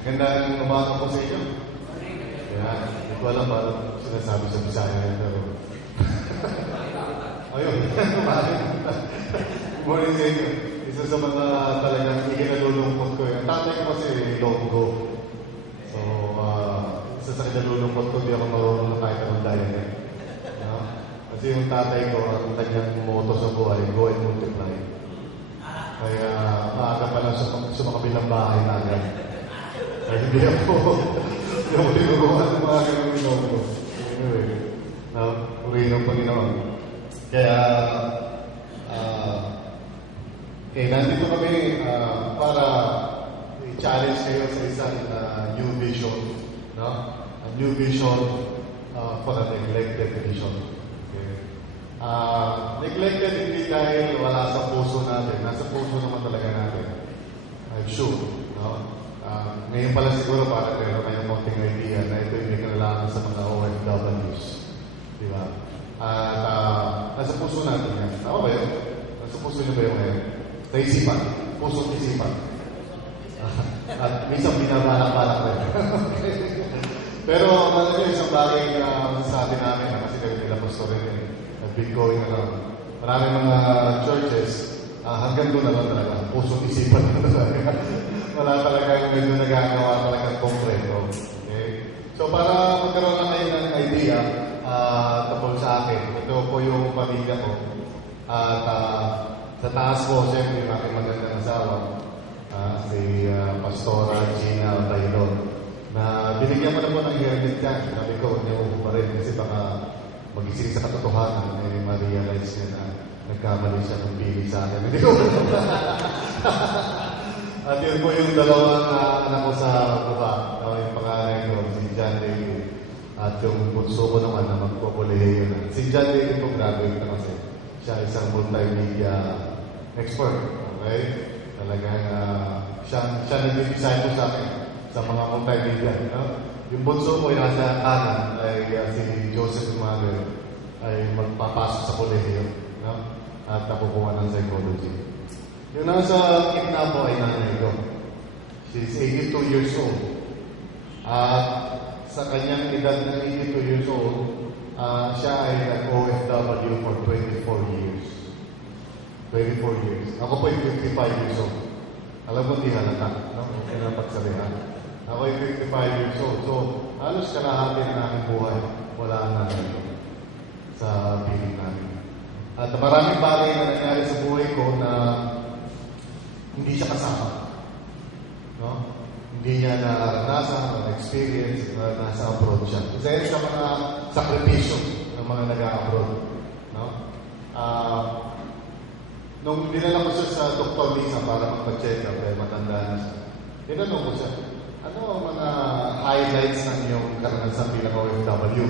Magandang umaga po sa inyo. Yan. Hindi ko alam ba sinasabi sa Bisaya yan, pero... Ayun. Good morning sa inyo. Isa sa mga talagang ikinalulungkot ko. Ang tatay ko kasi Longgo. So, isa sa kinalulungkot ko, di ako marunong na kahit anong dialect. Kasi yung tatay ko, ang kanyang motto sa buhay, go and multiply. Kaya maaga pa lang sa makabilang bahay na agad. Kaya hindi ako tinuruan ng mga ganun ko. Anyway, puri ng Panginoon. Kaya, nandito kami para i-challenge kayo sa isang new vision. No? A new vision for a neglected vision. Okay. Neglected hindi dahil wala sa puso natin. Nasa puso naman talaga natin. I'm sure. No? Ngayon pala siguro para meron kayong konting idea na ito yung may kinalaman sa mga OFWs. Di ba? At nasa puso natin yan. Tama ba yun? Nasa puso nyo ba yun ngayon? Sa isipan. Puso't isipan. At minsan binabalak-balak rin. Pero malaga yung isang bagay na masasabi namin kasi kayo nila pastor rin. I've been going around. Maraming mga churches hanggang doon na lang talaga. Puso't isipan na talaga. Wala talaga yung medyo nagagawa talaga konkreto. Okay? So, para magkaroon na kayo ng idea tungkol sa akin, ito po yung pamilya ko. At sa taas ko, siyempre, yung aking magandang asawa, si Pastora Gina Taylor, na binigyan ko na po ng hearing dyan. Sabi ko, hindi ko pa rin kasi baka magising sa katotohanan, ma-realize niya na nagkamali siya ng pili sa akin. Hindi ko At yun po yung dalawang anak ko sa baba. Yung pangalan ko, si John David. At yung bunso ko naman na magpopulihe yun. Si John David po graduate na kasi. Siya isang multimedia expert. Okay? Talagang siya nag-design po sa akin sa mga multimedia. No? Yung bunso ko yung nasa kanan ay si Joseph Emmanuel ay magpapasok sa kolehiyo. No? At nakukuha ng psychology. Yung nasa gitna po ay nanay ko. She's 82 years old. At sa kanyang edad na 82 years old, siya ay nag-OFW for 24 years. 24 years. Ako po ay 55 years old. Alam mo, di halata. No? Okay na pagsabihan. Ako ay 55 years old. So, halos kalahati na aking buhay. Wala na sa piling namin. At maraming bagay na nangyari sa buhay ko na hindi siya kasama. No? Hindi niya naranasan, na-experience, na nasa abroad siya. Kasi sa mga sakripisyo ng mga nag-a-abroad. No? Nung dinala ko siya sa Dr. Lisa para magpa-check up, matanda na siya. Tinanong ko siya, ano ang mga highlights ng iyong karanasan bilang OFW?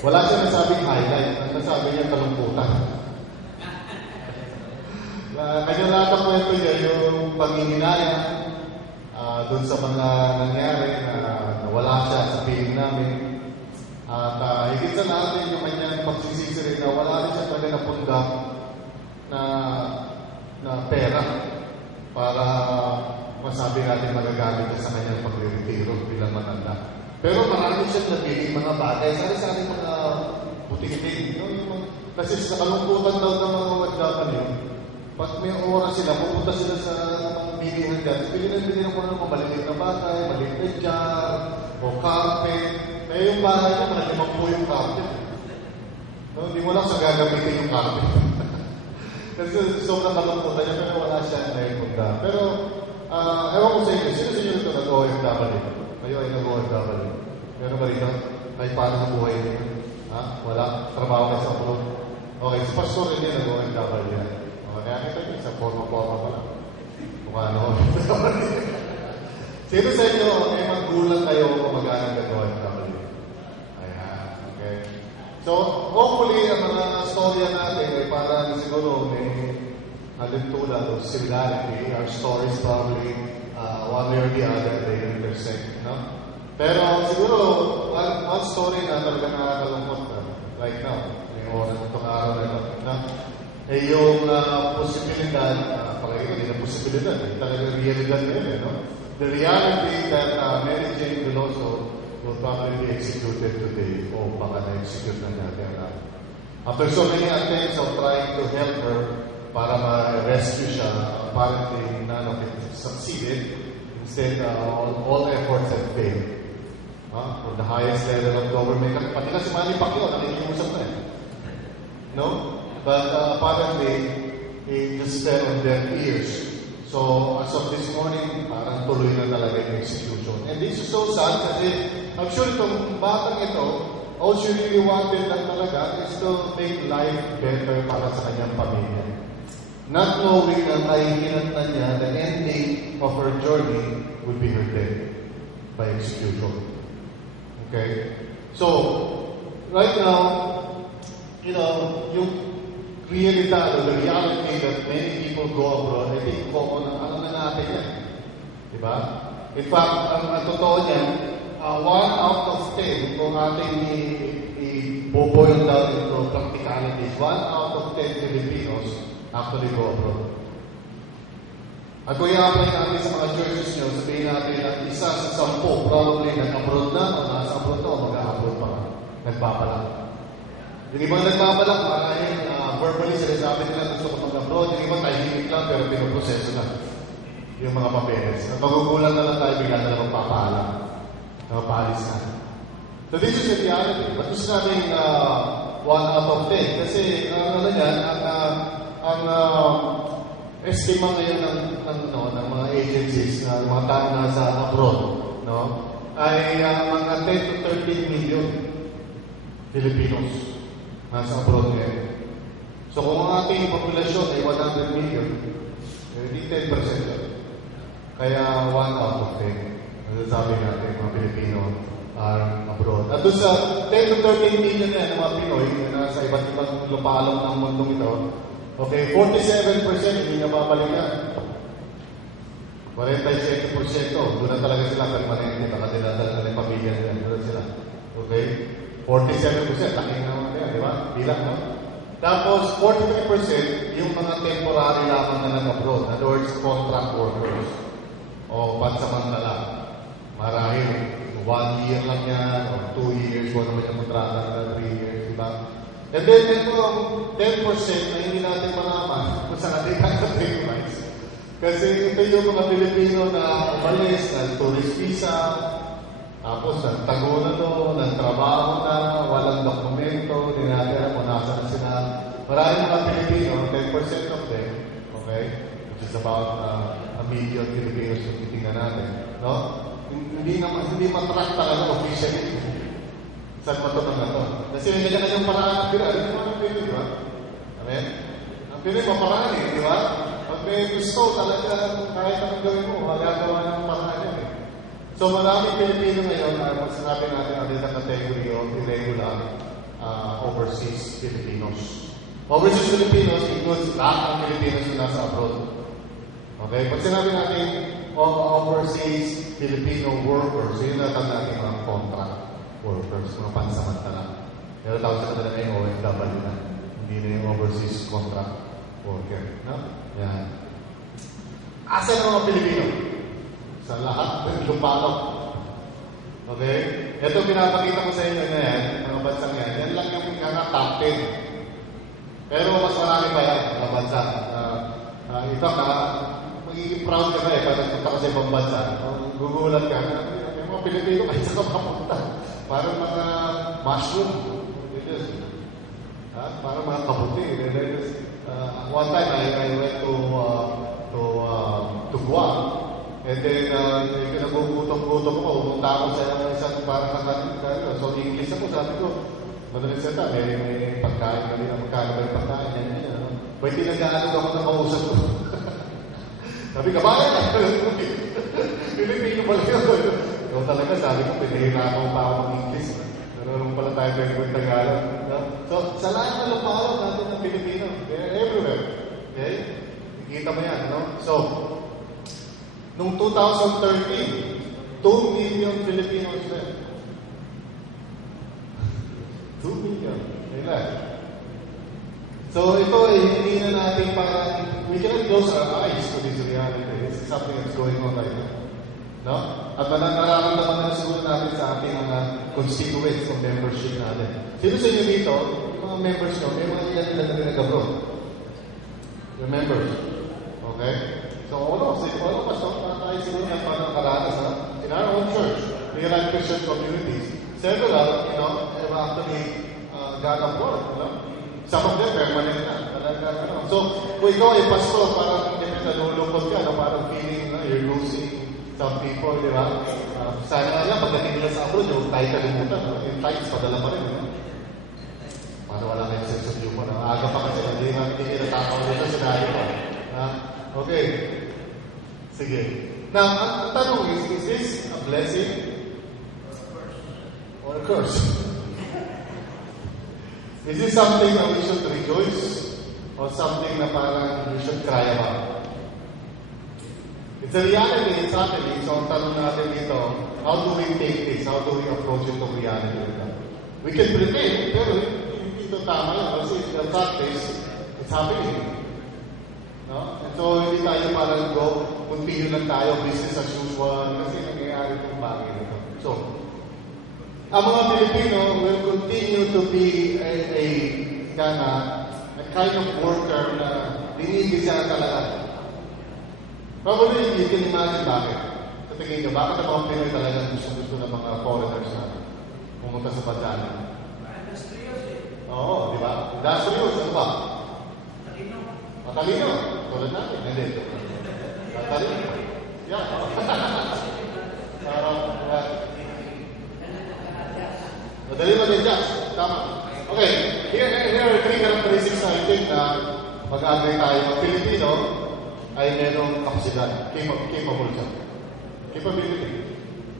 Wala siya nasabing highlight. Ang nasabi niya, kalungkutan. Kanya lahat ang kwento niya, yung panghihinaya doon sa mga nangyari na nawala siya sa piling namin. At higit sa natin yung kanyang pagsisisi rin na wala rin siya talaga napundak na pera para masabi natin magagamit niya sa kanyang pagre-retiro bilang matanda. Pero marami siya napili mga bagay. Sari-sari mga puting-ting. Kasi sa kalungkutan daw ng mga wagdapan yun, pag may oras sila, pupunta sila sa bilihan dyan. Bilihan ko ng maliit na bagay, maliit na jar, o carpet. Kaya yung bahay niya, nalimang po yung carpet. No, hindi mo lang sa gagamitin yung carpet. Kasi sobrang kalungkutan niya, pero wala siya na ipunta. Pero, ewan ko sa inyo, sino sa inyo ito nag-OFW? Kayo ay nag-OFW. Meron ba rito? Ay, paano sa buhay niyo? Ha? Wala? Trabaho ka sa pulo? Okay, si Pastor rin yan nag-OFW yan. Kaya kita yung sa forma-forma pa lang. Mukha ano. Sino sa inyo, may magulang kayo kung mag-aanong nag-OFW? Ayan, okay. So, hopefully, ang mga storya natin ay parang siguro may halintulad o similarity. Our stories probably one way or the other, they intersect. No? Pero siguro, one story na talaga nakakalungkot na right now, yung oras itong araw na ito. No? Eh yung posibilidad, pagkain hindi na posibilidad, talagang realidad na yun, no? the reality that Mary Jane Veloso will probably be executed today, o baka na-execute na natin. After so many attempts of trying to help her para ma-rescue siya, apparently none of it succeeded. Instead, all efforts have failed. From the highest level of government, pati na si Manny Pacquiao, nakikiusap na eh. No? But apparently, it just fell on their ears. So, as of this morning, parang tuloy na talaga yung execution. And this is so sad kasi I'm sure itong batang ito, all she really wanted lang talaga is to make life better para sa kanyang pamilya. Not knowing na nahihinat na niya, the ending of her journey would be her death by execution. Okay? So, right now, yung realidad or the reality that many people go abroad, I think common, ano na natin yan. Diba? In fact, ang totoo niyan, 1 out of 10, kung ating i-boil down into practicalities, 1 out of 10 Filipinos actually go abroad. At kung i-apply natin sa mga churches nyo, sabihin natin na isa sa 10 probably nag-abroad na o nasa abroad na o mag-abroad pa. Nagpapalang. Yung ibang nagpapalang, marahil verbally sinasabi nila gusto ko mag-abroad. Yung ibang tahimik lang pero pinoproseso na yung mga papeles. At magugulang na lang tayo, bigla na lang magpapalang. Nakapalis na. So this is the reality. Ba't gusto namin 1 out of 10? Kasi ang estima ngayon ng mga agencies na mga tao nasa abroad, no, ay mga 10 to 13 million Filipinos nasa abroad ngayon. So kung ang ating populasyon ay 100 million, hindi 10% yun. Kaya 1 out of 10. Sabi natin, mga Pilipino are abroad. At doon sa 10 to 13 million na mga Pinoy na nasa iba't ibang lupalong ng mundong ito, okay, 47% hindi na babalikan. 47% doon na talaga sila permanente, baka dinadala na yung pamilya nila, doon sila. Okay? 47%, laking naman yan, di ba? Bilang, no? Tapos, 43% yung mga temporary lamang na nag-abroad. In other words, contract workers. O pansamantala. Marahil, 1 year lang yan, or 2 years, kung naman yung kontrata na 3 years, di ba? And then, ito ang 10% na hindi natin malaman kung saan natin kakatrimize. Kasi ito yung mga Pilipino na umalis, ng tourist visa, tapos nagtago na to, nagtrabaho na, walang dokumento, hindi natin alam kung nasa na sila. Maraming mga Pilipino, 10% of them, okay, which is about 1 million Filipinos yung titingnan natin, no? Hindi matrack talaga officially. Saan matunog na to? Kasi may kanya-kanyang paraan ng Pinoy. Ano naman ang Pinoy, di ba? Amen? Ang Pinoy, maparaan eh, di ba? Pag may gusto talaga, kahit anong gawin mo, magagawa ng paraan yan eh. So maraming Pilipino ngayon, pag sinabi natin under the category of irregular overseas Filipinos. Overseas Filipinos includes lahat ng Filipinos na nasa abroad. Okay? Pag sinabi natin overseas Filipino workers, yun na natin mga contract workers, mga pansamantala. Pero tawag sa kanila ngayon OFW na. Hindi na yung overseas contract worker. No? Yan. Asa ng mga Pilipino? Sa lahat ng lupalok. Okay? Ito pinapakita ko sa inyo na yan, mga bansang yan. Yan lang yung top 10. Pero mas marami pa yan, mga bansa. Ito ka, magiging proud ka na eh, pag nagpunta ka sa ibang bansa. Gugulat ka, yung mga Pilipino kahit sa kapapunta. Parang mga mushroom. Parang mga kabuti. One time, I went to Guam. And then, nagugutom-gutom ko, pumunta ako sa isang parang kanina. So, English ako, sabi ko, madaling seta, may pagkain ka rin, magkano ba yung pagkain? Yan. Ba't tinagaanog ako na kausap ko? Sabi ka, bakit? Pilipino pala yun. So, talaga, sabi ko, pinahirapan pa ako mag-English. Naroon pala tayo very good Tagalog. So, sa lahat na lupalong natin ng Pilipino, they're everywhere. Okay? Nakikita mo yan, no? So, noong 2013, 2 million Filipinos na. 2 million. Ilan? So, ito ay hindi na natin parang, we cannot close our eyes to this reality. This is something that's going on right now. No? At nararamdaman na siguro natin sa ating mga constituents ng membership natin. Sino sa inyo dito, yung mga members nyo, may mga ilan na nag-abroad? Yung members. Okay? So, all of us, tayo siguro na parang nakaranas, ha? In our own church, Real Christian communities, several, have actually gone abroad, Some of them permanent na. So, kung ikaw ay pastor, parang nalulungkot ka, parang feeling you're losing some people, di ba? Sana nga lang, pagdating nila sa abroad, yung tayo kalimutan, yung tithes, padala pa rin, Paano wala kayong sense of humor? Aga pa kasi, hindi nila tatawa dito, sinabi ko. Okay. Sige. Now, ang tanong is this a blessing or a curse? Is this something that we should rejoice or something na parang we should cry about? It's a reality, it's happening. So, ang tanong natin dito, how do we take this? How do we approach it of reality with that? We can pretend, pero hindi ito tama lang. Kasi in practice, it's happening. No? And so, hindi tayo parang continue lang tayo, business as usual, kasi nangyayari itong bagay nito. So, ang mga Pilipino will continue to be a kind of worker na dinibigyan talaga. Probably, you can imagine bakit. Sa tingin nyo, bakit ang mga Pinoy talaga gusto ng mga foreigners na pumunta sa bansa na? Industrious Oo, di ba? Industrious, ano ba? Matalino. Matalino. Tulad natin. Hindi. Matalino. Yeah. Madali mag-adjust. Tama. Okay. Here are three characteristics na I think na mag-agree tayo. Ang Pilipino ay merong kapasidad. Capable siya. Capability.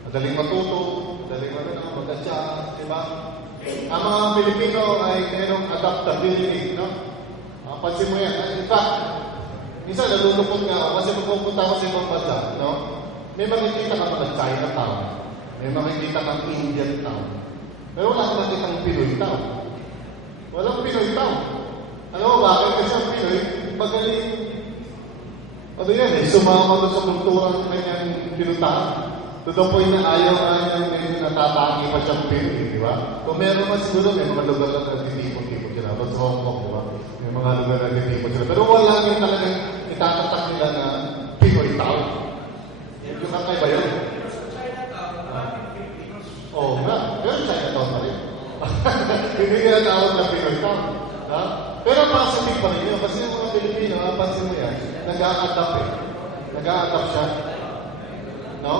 Madaling matuto, madaling mag-adjust, di ba? Ang mga Pilipino ay merong adaptability, no? Pansin mo yan. In fact, minsan nalulupot nga ako kasi magpupunta ako sa ibang bansa, no? May makikita ka mga Chinatown. May makikita kang Indian town. Pero wala kang nakitang Pinoy town. Walang Pinoy town. Ano mo bakit? Kasi ang Pinoy, magaling. Ano yan eh, sumama doon sa kultura ng kanyang pinuntahan. To the point na ayaw may natatangi pa siyang Pinoy, di ba? Kung meron man siguro, may mga lugar na nagtitipon-tipon sila. But sa Hong Kong, di ba? May mga lugar na nagtitipon sila. Pero wala rin talagang itatatak nila na Pinoy town. Yung kakay ba yun? Oo nga. Pero Chinatown pa rin. Hindi nila tawag na Pinoy town. Pero positive pa rin yun. Kasi yung mga Pilipino, pansin mo yan, nag-a-adapt eh. Nag-a-adapt siya. No?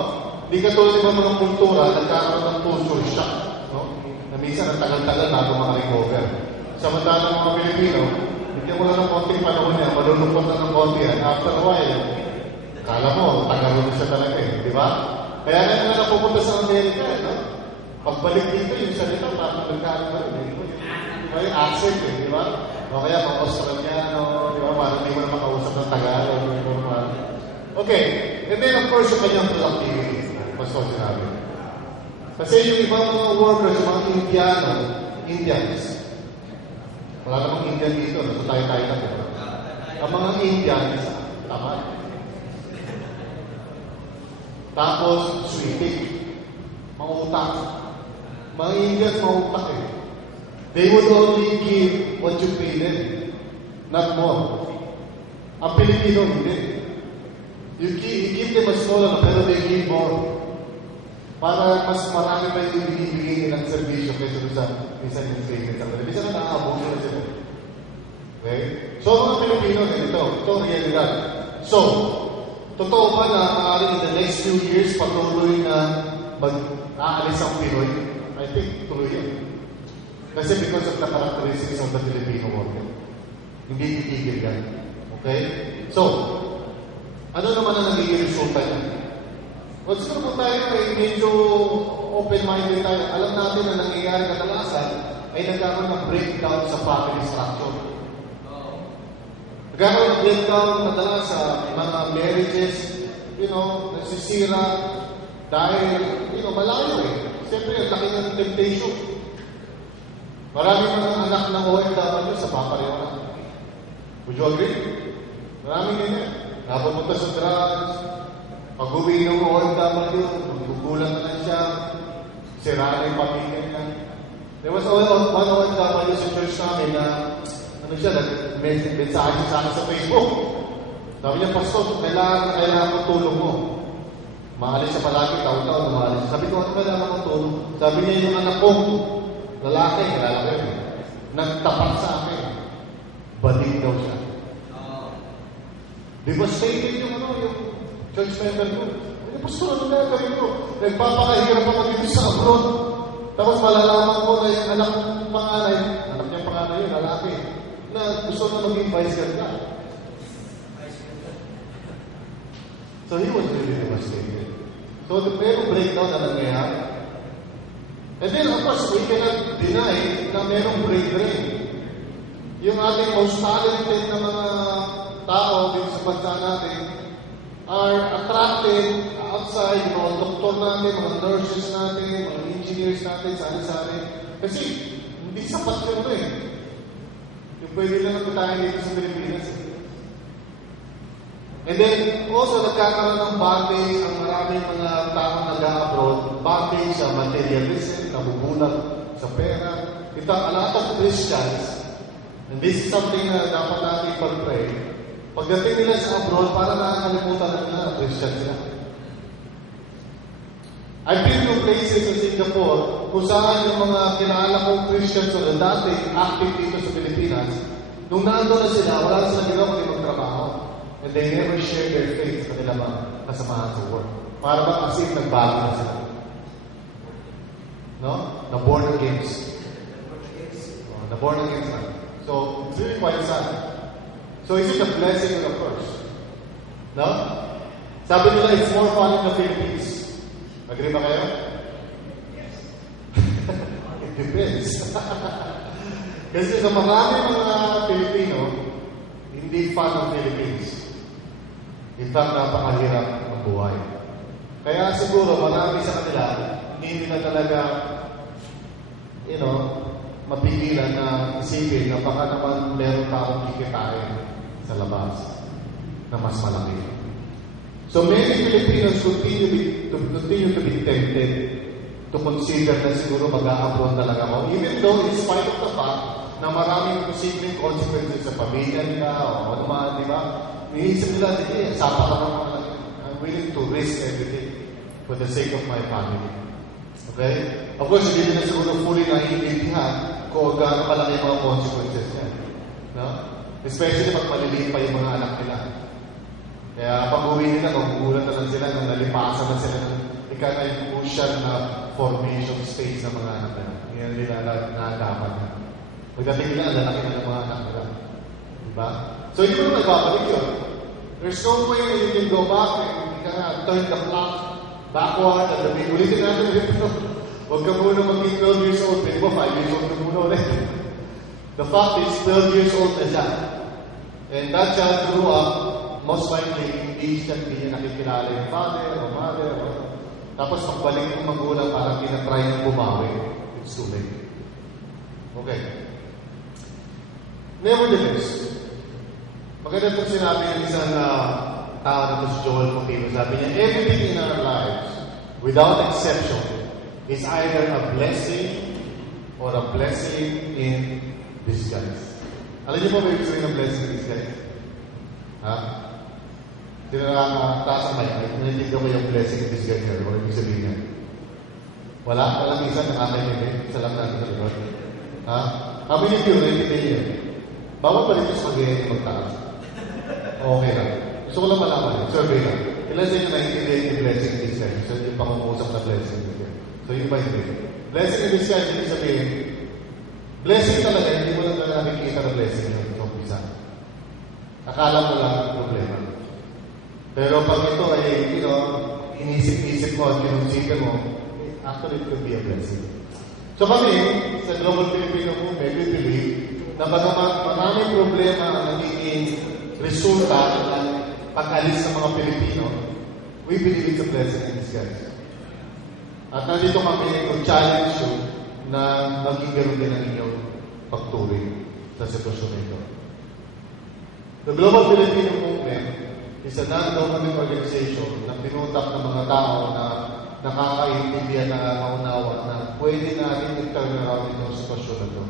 Hindi ka tulad ng mga kultura, nagkakaroon ng culture shock. No? Na minsan, ang tagal-tagal bago makarecover. Samantalang mga Pilipino, hindi mo lang ng konting panahon niya, malulungkot na ng konti yan. After a while, kala mo, tagal mo siya talaga eh. Di ba? Kaya nga napupunta sa Amerika, no? Pagbalik dito, yung salita, parang nagkakaroon rin. May accent eh, di ba? O kaya mga Australiano, di ba? Parang hindi mo na makausap ng Tagalog. Okay. And then, of course, yung kanyang productivity. Pastor sinabi. Kasi yung ibang mga workers, yung mga Indians, wala namang Indian dito, nasa tayo-tayo na dito. Ang mga Indians, tama. Tapos, sweeting. Mautak. Mga Indians, mautak eh. They would only give what you pay them, not more. Ang Pilipino, hindi. You give them a small amount, pero they give more. Para mas marami pa yung binibigay nilang servisyo kaysa sa minsan yung savings. Minsan na nakakabuso na sila. Okay? So, mga Pilipino, ito realidad. So, totoo ba na maaaring in the next few years patuloy na mag-aalis ang Pinoy? I think tuloy yan. Kasi because of the characteristics of the Filipino worker. Hindi titigil yan. Okay? So, ano naman ang nagiging resulta niya? Well, siguro kung tayo ay medyo open-minded tayo, alam natin na nangyayari kadalasan ay nagkakaroon ng breakdown sa family structure. Nagkakaroon ng breakdown madalas sa mga marriages, nasisira dahil, malayo eh. Siyempre, ang laki ng temptation. Maraming mga anak ng OFW sa papareho na. Would you agree? Maraming ganyan. Napupunta sa drugs, Pag-uwi ng OFW, gugulat na lang siya, sira na yung pamilya niya. There was one OFW sa church namin na, ano siya, nag-mensahe sa akin sa Facebook. Sabi niya, Pastor, kailangan ko tulong mo. Maalis siya palagi, taon-taon na maalis. Sabi ko, ano kailangan ko tulong? Sabi niya, yung anak ko, lalaki, nagtapat sa akin. Bading daw siya. Devastated yung church member ko. Pastor, ano na gawin ko? Nagpapakahirap ako dito sa abroad. Tapos malalaman ko na yung anak niyang panganay yun, lalaki, na gusto na maging vice ganda. So he was really devastated. So merong breakdown na nangyayari. And then of course, we cannot deny na merong breakdown. Yung ating most talented na mga tao dito sa bansa natin are attracted outside, yung mga doktor natin, mga nurses natin, mga engineers natin, sari-sari. Kasi hindi sapat yun yung pwede lang tayo dito sa Pilipinas. And then, also, nagkakaroon ng bondage ang maraming mga taong nag-abroad, bondage sa materialism, nabubulag sa pera. Ito, a lot of Christians, and this is something na dapat natin ipag-pray. Pagdating nila sa abroad, para nakakalimutan na nila na Christian sila. I've been to places sa Singapore kung saan yung mga kilala kong Christians na dati active dito sa Pilipinas, nung nandun na sila, wala sila ginawa kundi magtrabaho. And they never share their faith sa kanila mga kasamahan sa work. Para ba as if nagbago na sila. No? Na-born against. Na-born against na. So, it's really quite sad. So, is it a blessing or a curse? No? Sabi nila, it's more fun in the Philippines. Agree ba kayo? Yes. It depends. Kasi sa marami mga Pilipino, hindi fun ang Philippines. In fact, napakahirap ang buhay. Kaya siguro, marami sa kanila, hindi na talaga, mapigilan na isipin na baka naman meron taong kikitain sa labas na mas malaki. So many Filipinos continue to be tempted to consider na siguro mag-a-abroad talaga ako. Even though in spite of the fact na maraming posibleng consequences sa pamilya nila o ano man, di ba? Iniisip nila, sapa ka naman, I'm willing to risk everything for the sake of my family. Okay? Of course, hindi na siguro fully naiintindihan kung gaano kalaki yung mga consequences niya. No? Especially pag maliliit pa yung mga anak nila. Kaya pag uwi nila, magugulat na lang sila nung nalipasan na sila ng yung crucial na formation stage ng mga anak nila. Yan nila naadapan na. Pagdating nila, lalaki na ng mga anak nila. Diba? So, hindi mo nagbabalik yun. There's no way that you can go back and you can turn the clock backward at the beginning. Ulitin natin ito. Huwag ka muna maging 12 years old. Pwede ba 5 years old ka muna ulit? The fact is, 12 years old na siya. And that child grew up, most likely, hindi niya nakikilala yung father or mother. Tapos pagbalik ng magulang, parang pinatry ng bumawi. It's too late. Okay. Nevertheless, maganda itong sinabi ng isang tao na si Joel Copino. Sabi niya, everything in our lives, without exception, is either a blessing or a blessing in disguise. Alam niyo po ba yung sabihin ng blessing in disguise? Ha? Sino taas ang mic? Nanitigyan mo yung blessing in disguise niya. Ano yung sabihin niya? Wala? Walang isa nakakainig. Isa lang natin sa likod. Ha? How many of you nanitigyan niya? Bawal pa rin yung spaghetti magtaas. Okay lang. Gusto ko lang malaman. Survey lang. Ilan sa inyo naiintindihan yung blessing in disguise? So, yung pangungusap na blessing in disguise. So, yung ba yung blessing in disguise, hindi sabihin, blessing talaga, hindi mo lang na nakikita na blessing yung umpisa. Akala mo lang ang problema. Pero pag ito ay, inisip-isip mo at kinonsipin mo, actually it could be a blessing. So kami, sa Global Filipino Movement, we believe na maraming problema ang nagiging resulta ng pag-alis ng mga Pilipino, we believe it's a blessing in disguise. At nandito kami to challenge you na maging ganoon din ang inyong pagtuloy sa sitwasyon nito. The Global Filipino Movement is a non-government organization na pinutak ng mga tao na nakakaintindihan na maunawa na pwede natin i-turn around itong sitwasyon na ito.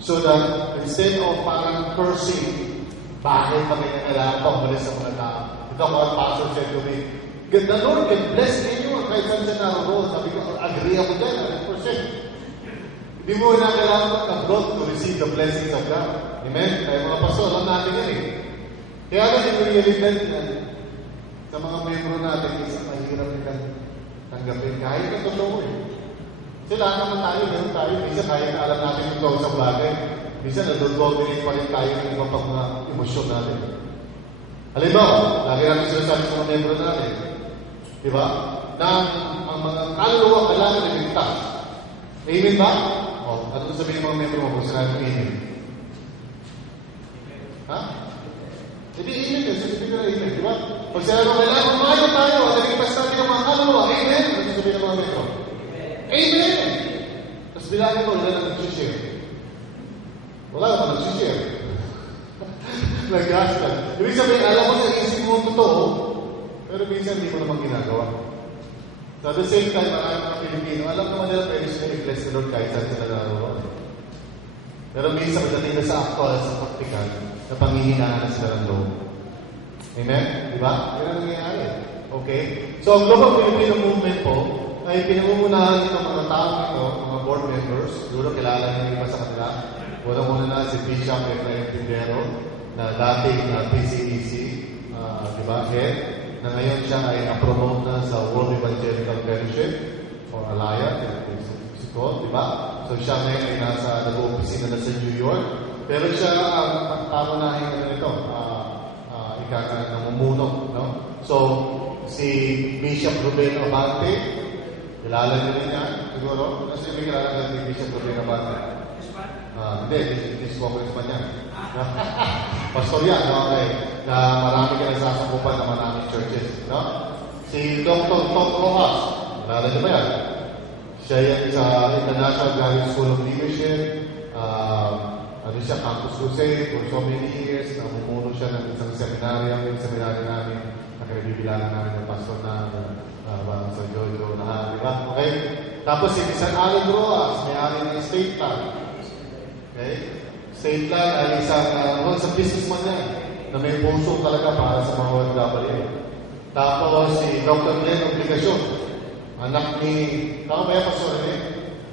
So that instead of parang cursing, bakit kami kailangan pa umalis sa mga tao? Ito mga pastor said to me, the Lord can bless anyone kahit saan siya naroon. Sabi ko, agree ako dyan, 100%. Hindi mo na kailangan mag-abroad to receive the blessings of God. Amen? Kaya mga pastor, alam natin yan eh. Kaya lang yung realidad yan, sa mga membro natin, isang mahirap nilang tanggapin. Kahit na totoo eh. Sila naman tayo, meron tayo. Minsan kahit na alam natin yung totoo sa bagay, minsan nadodominate pa rin tayo ng iba pang mga emosyon natin. Halimbawa, lagi natin sinasabi sa mga membro natin, di ba? Na ang mga kaluluwa kailangan na ligtas. Amen ba? O, ano sabihin ng mga membro mo kung sinabi ng amen? Ha? Hindi amen yun. Sasabihin ko na amen, di ba? Pag sinabi mo, kailangan umayo tayo, naligtas natin ang mga kaluluwa. Amen? Ano sasabihin ng mga membro? Amen! Tapos bilangin mo, wala na nag-share. Wala naman nag-share. Nag-hashtag. Ibig sabihin, alam mo sa isip mo totoo, pero minsan hindi mo naman ginagawa. So at the same time, maraming mga Pilipino, alam naman nila pwede sila i-bless the Lord kahit saan sila naroon. Pero minsan, pagdating na sa actual, sa practical, na panghihinaan na sila ng loob. Amen? Di ba? Yan ang nangyayari. Okay? So, ang Global Filipino Movement po, ay pinamumunahan ng mga tao ito, mga board members. Siguro kilala niyo iba sa kanila. Una-una na si Bishop Efraim Tindero, na dating PCEC, di ba, head, na ngayon siya ay na-promote na sa World Evangelical Fellowship or Alliance, si called, di ba? So siya ngayon ay nasa nag-opisina na sa New York. Pero siya ang kamunahin na nito, namumuno, no? So, si Bishop Ruben Abante, kilala niyo rin yan, siguro? Kasi may kilala ka si Bishop Ruben Abante. Hindi, this congressman yan. Pastor yan, no? Okay. Na marami ka nasasakupan ng maraming churches, no? Si Dr. Tom Rojas, kilala niyo ba yan? Siya yan sa International Graduate School of Leadership, ano siya, Campus Crusade, for so many years, namumuno siya ng isang seminaryo, yung seminaryo namin, na kinabibilangan namin ng pastor na sa Jojo na, di ba? Okay? Tapos si San Alan Roas, may-ari ng State Land. Okay? State Land ay isang businessman yan, na may puso talaga para sa mga OFW. Tapos si Dr. Glenn Obligacion, anak ni, tama ba yan, Pastor?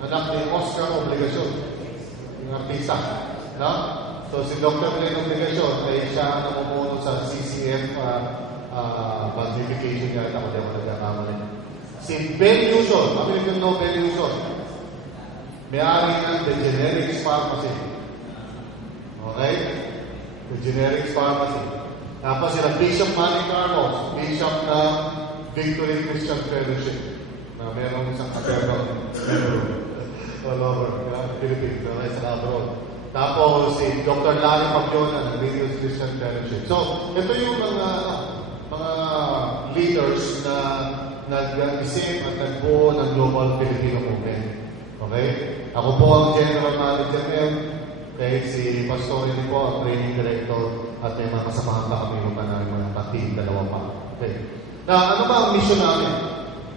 Anak ni Oscar Obligacion, yung artista. No? So si Dr. Glenn Obligacion ay siya ang namumuno sa CCF magnification niya. Ako di ako nagkakamali. Si Ben Newson, kami rin know Ben Newson, may-ari ng The Generics Pharmacy. Okay? The Generics Pharmacy. Tapos sila Bishop Manny Carlos, Bishop ng Victory Christian Fellowship, na merong isang kapero all over Philippines, sa abroad. Tapos si Dr. Larry Pagliona ng Victory Christian Fellowship. So, ito yung mga leaders na nag-isip at nagbuo ng Global Filipino Movement. Okay? Ako po ang General Manager ngayon. Kahit si Pastor hindi po ang Training Director at may mga kasamahan pa kami ng mga pati, dalawa pa. Okay. Now, ano ba ang mission namin?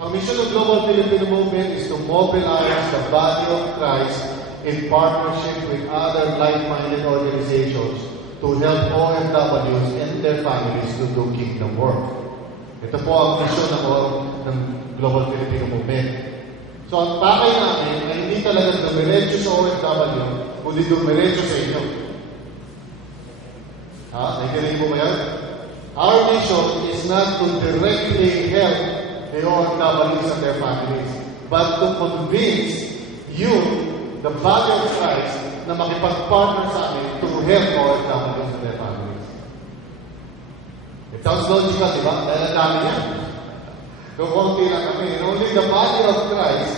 Ang mission ng Global Filipino Movement is to mobilize the body of Christ in partnership with other like-minded organizations to help OFWs and their families to do kingdom work. Ito po ang mission ng Global Filipino Movement. So, ang pakay namin ay hindi talaga dumiretso sa OFW, kundi dumiretso sa inyo. Nakikinig mo ba yan? Our mission is not to directly help the OFWs and their families, but to convince you, the body of Christ, na makipag-partner sa amin to help OFWs and their families. It sounds logical, di ba? Dahil ang dami yan. Kung konti lang kami, only the body of Christ,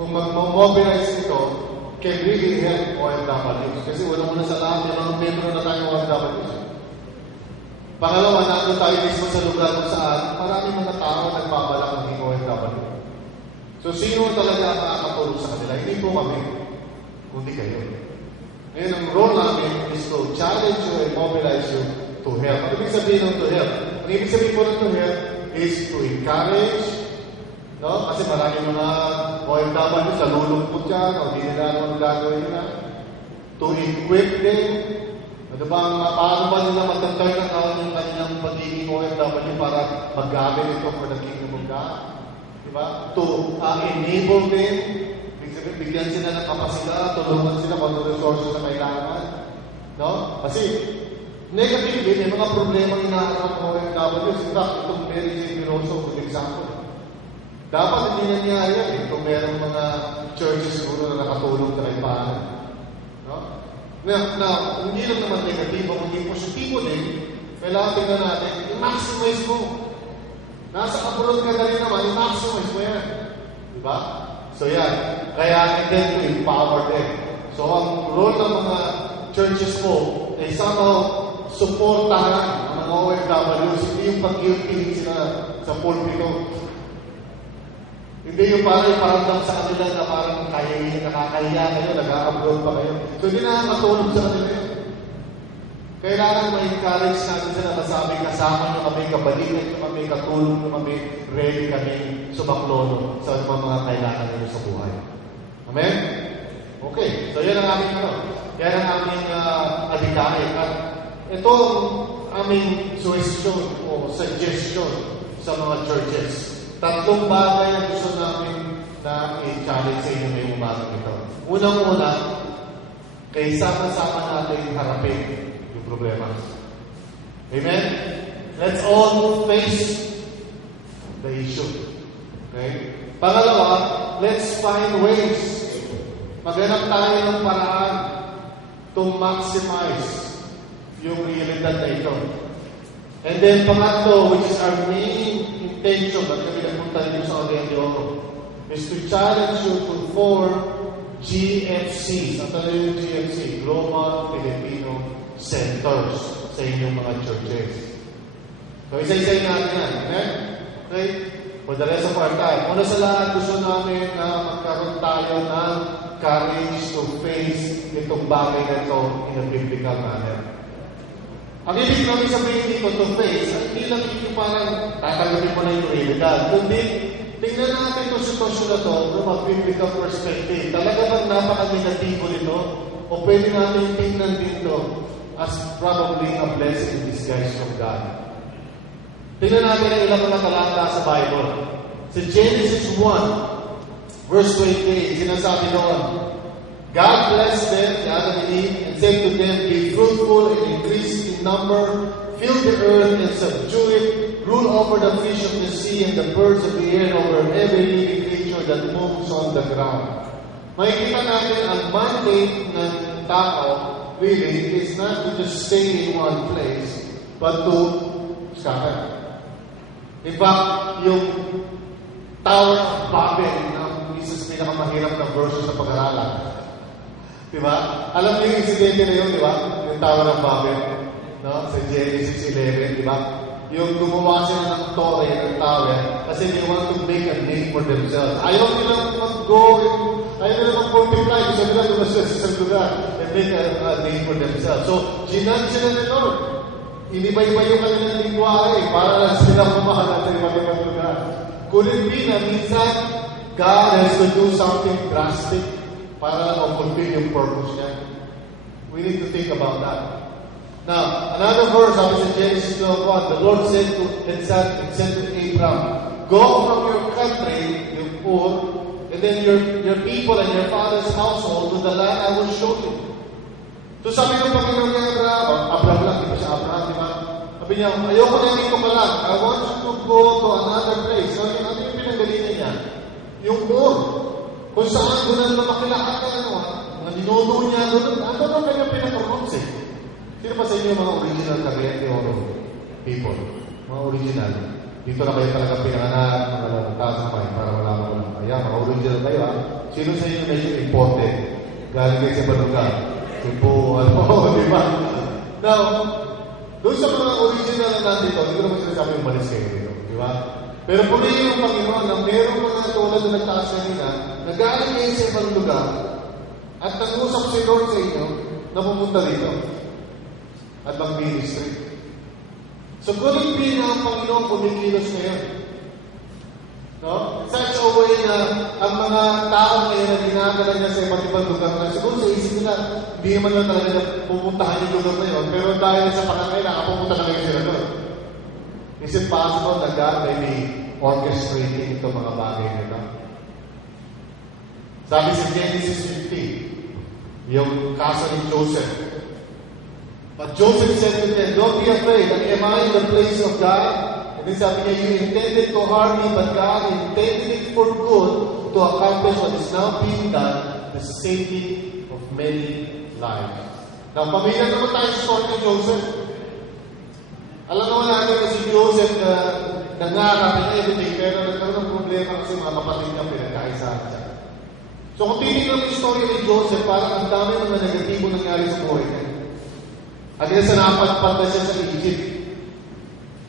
kung mag-mobilize ito, can really help OFWs. Kasi wala sa lahat yung mga membro na tayo OFWs. Pangalawa, nandun tayo mismo sa lugar kung saan maraming mga tao nagbabalak ng OFW. So, sino talaga ang makakatulong sa kanila? Hindi po kami, kundi kayo. Ngayon, ang role namin is to challenge you and mobilize you to help. Ano ibig sabihin ng to help? Ano Ang ibig sabihin po ng to help is to encourage, no? Kasi maraming mga OFW sa lulungkot yan, o hindi nila ano ang gagawin nila. To equip them. Ano ba, paano ba nila matangkay ng yung kanilang pagiging OFW para mag-gamit ito for the kingdom of God? Diba? To enable them. Bigyan sila ng kapasidad, tulungan sila kung ano resources na kailangan. No? Kasi, negatively, may mga problema yung inaarap ng OFW. In fact, itong Mary J. Piroso, for example. Dapat hindi nangyari yan eh, kung merong mga churches siguro na nakatulong na kay paano. No? Now, hindi lang naman negatibo, kundi positibo din, kailangan tingnan natin, i-maximize mo. Nasa abroad ka na rin naman, i-maximize mo yan. Diba? So yan, kaya and then to empower them. So ang role ng mga churches po ay somehow supportahan ang mga OFWs, hindi yung pag-iupilit sila sa pulpito. Hindi yung parang sa kanila na parang nakakahiya kayo, nag-a-upload pa kayo. So hindi nakakatulog sa kanila yun. Kailangan ma-encourage natin sila na sabi, kasama nyo kami, kabalikan nyo kami, katulong nyo kami, ready kami sumaklono sa mga kailangan nyo sa buhay. Amen? Okay, so yan ang aming yan ang aming adhikain. At ito ang aming suggestion sa mga churches. 3 bagay ang gusto namin na i-challenge sa inyo ngayong umaga ito. Unang-una, kay sama-sama natin harapin yung problema. Amen? Let's all face the issue. Okay? Pangalawa, let's find ways. Maghanap tayo ng paraan to maximize yung realidad na ito. And then, pangatlo, which is our main intention at kami nagpunta dito sa Audiencio, is to challenge you to form GFCs. At ano yung GFC? Global Filipino Centers sa inyong mga churches. So, isa-isay natin yan. Okay? For the rest of our time. Una sa lahat, gusto namin na magkaroon tayo ng courage to face itong bagay na ito in a biblical manner. Ang ibig namin sabihin dito to face, ay hindi lang yung parang tatanggapin mo na yung realidad. Kundi, tingnan natin itong sitwasyon na ito from a biblical perspective. Talaga bang napaka-negatibo nito? O pwede natin tingnan dito as probably a blessing in disguise from God. Tingnan natin ang ilang mga talata sa Bible. Sa Genesis 1, verse 28, sinasabi doon, God blessed them, Adam and Eve, and said to them, be fruitful and increase in number, fill the earth and subdue it, rule over the fish of the sea and the birds of the air, over every living creature that moves on the ground. Makikita natin ang mandate ng tao, really, is not to just stay in one place, but to scatter. In fact, yung Tower of Babel, na isa sa pinakamahirap na verses sa pag-aralan. Diba? Alam niyo yung incidente na yun, diba? Yung Tower of Babel, no? Sa Genesis 11, diba? Yung gumawa sila ng torre, ng tower, kasi they want to make a name for themselves. Ayaw nilang mag-go, ayaw nilang mag-multiply, gusto nila lumasya sa isang lugar and make a name for themselves. So, ginad sila ni Lord. Iniba-iba yung kanilang lingwahe para lang sila kumahalan sa iba-ibang lugar. Could it be na minsan God has to do something drastic para fulfill yung purpose niya? We need to think about that. Now, another verse out of Genesis 12:1, the Lord said to Abraham, go from your country, yung Ur, and then your people and your father's household to the land I will show you. So sabi ng Panginoon niya Abraham lang, di ba siya Abraham, di ba? Sabi niya, ayoko na dito ka lang. I want you to go to another place. So, ano yung pinanggalingan niya? Yung Ur. Kung saan doon na makilaan ka mga dinuno niya doon. Ano ang kanyang pinaka-roots eh? Sino pa sa inyo mga original Cagayan de Oro people? Mga original. Dito na kayo talaga pinanganak, mga lalagtas na kayo para wala mo lang. Kaya, mga original kayo ha. Sino sa inyo medyo imported? Galing kayo sa Baluga. Tipo, di ba? Now, doon sa mga original na nandito, hindi ko naman sinasabi yung malis kayo dito. Di ba? Pero pumili yung Panginoon na merong mga tulad na nagtaas kanina, na galing kayo sa ibang lugar, at nag-usap si Lord sa inyo, na pumunta dito. At mag-ministry. So, could it be na ang Panginoon kumikilos ngayon? No? Such a way na ang mga tao ngayon na ginagala niya sa iba't ibang lugar na siguro sa isip nila, hindi naman lang talaga na pupuntahan yung lugar na yun, pero dahil sa pangangailangan, pupunta na kayo sila doon. Is it possible na God may be orchestrating ito mga bagay nila? Sabi sa Genesis 15, yung kaso ni Joseph. But Joseph said to them, don't be afraid, am I in the place of God? And then sabi niya, you intended to harm me, but God intended it for good to accomplish what is now being done, the saving of many lives. Now, pamilya naman tayo sa story ni Joseph. Alam naman natin na si Joseph na nangarap na everything, pero nagkaroon ng problema kasi mga kapatid niya pinagkaisahan siya. So kung titignan mo yung story ni Joseph, parang ang dami mga negatibo nangyari sa buhay niya. At sa napadpad na siya sa Egypt.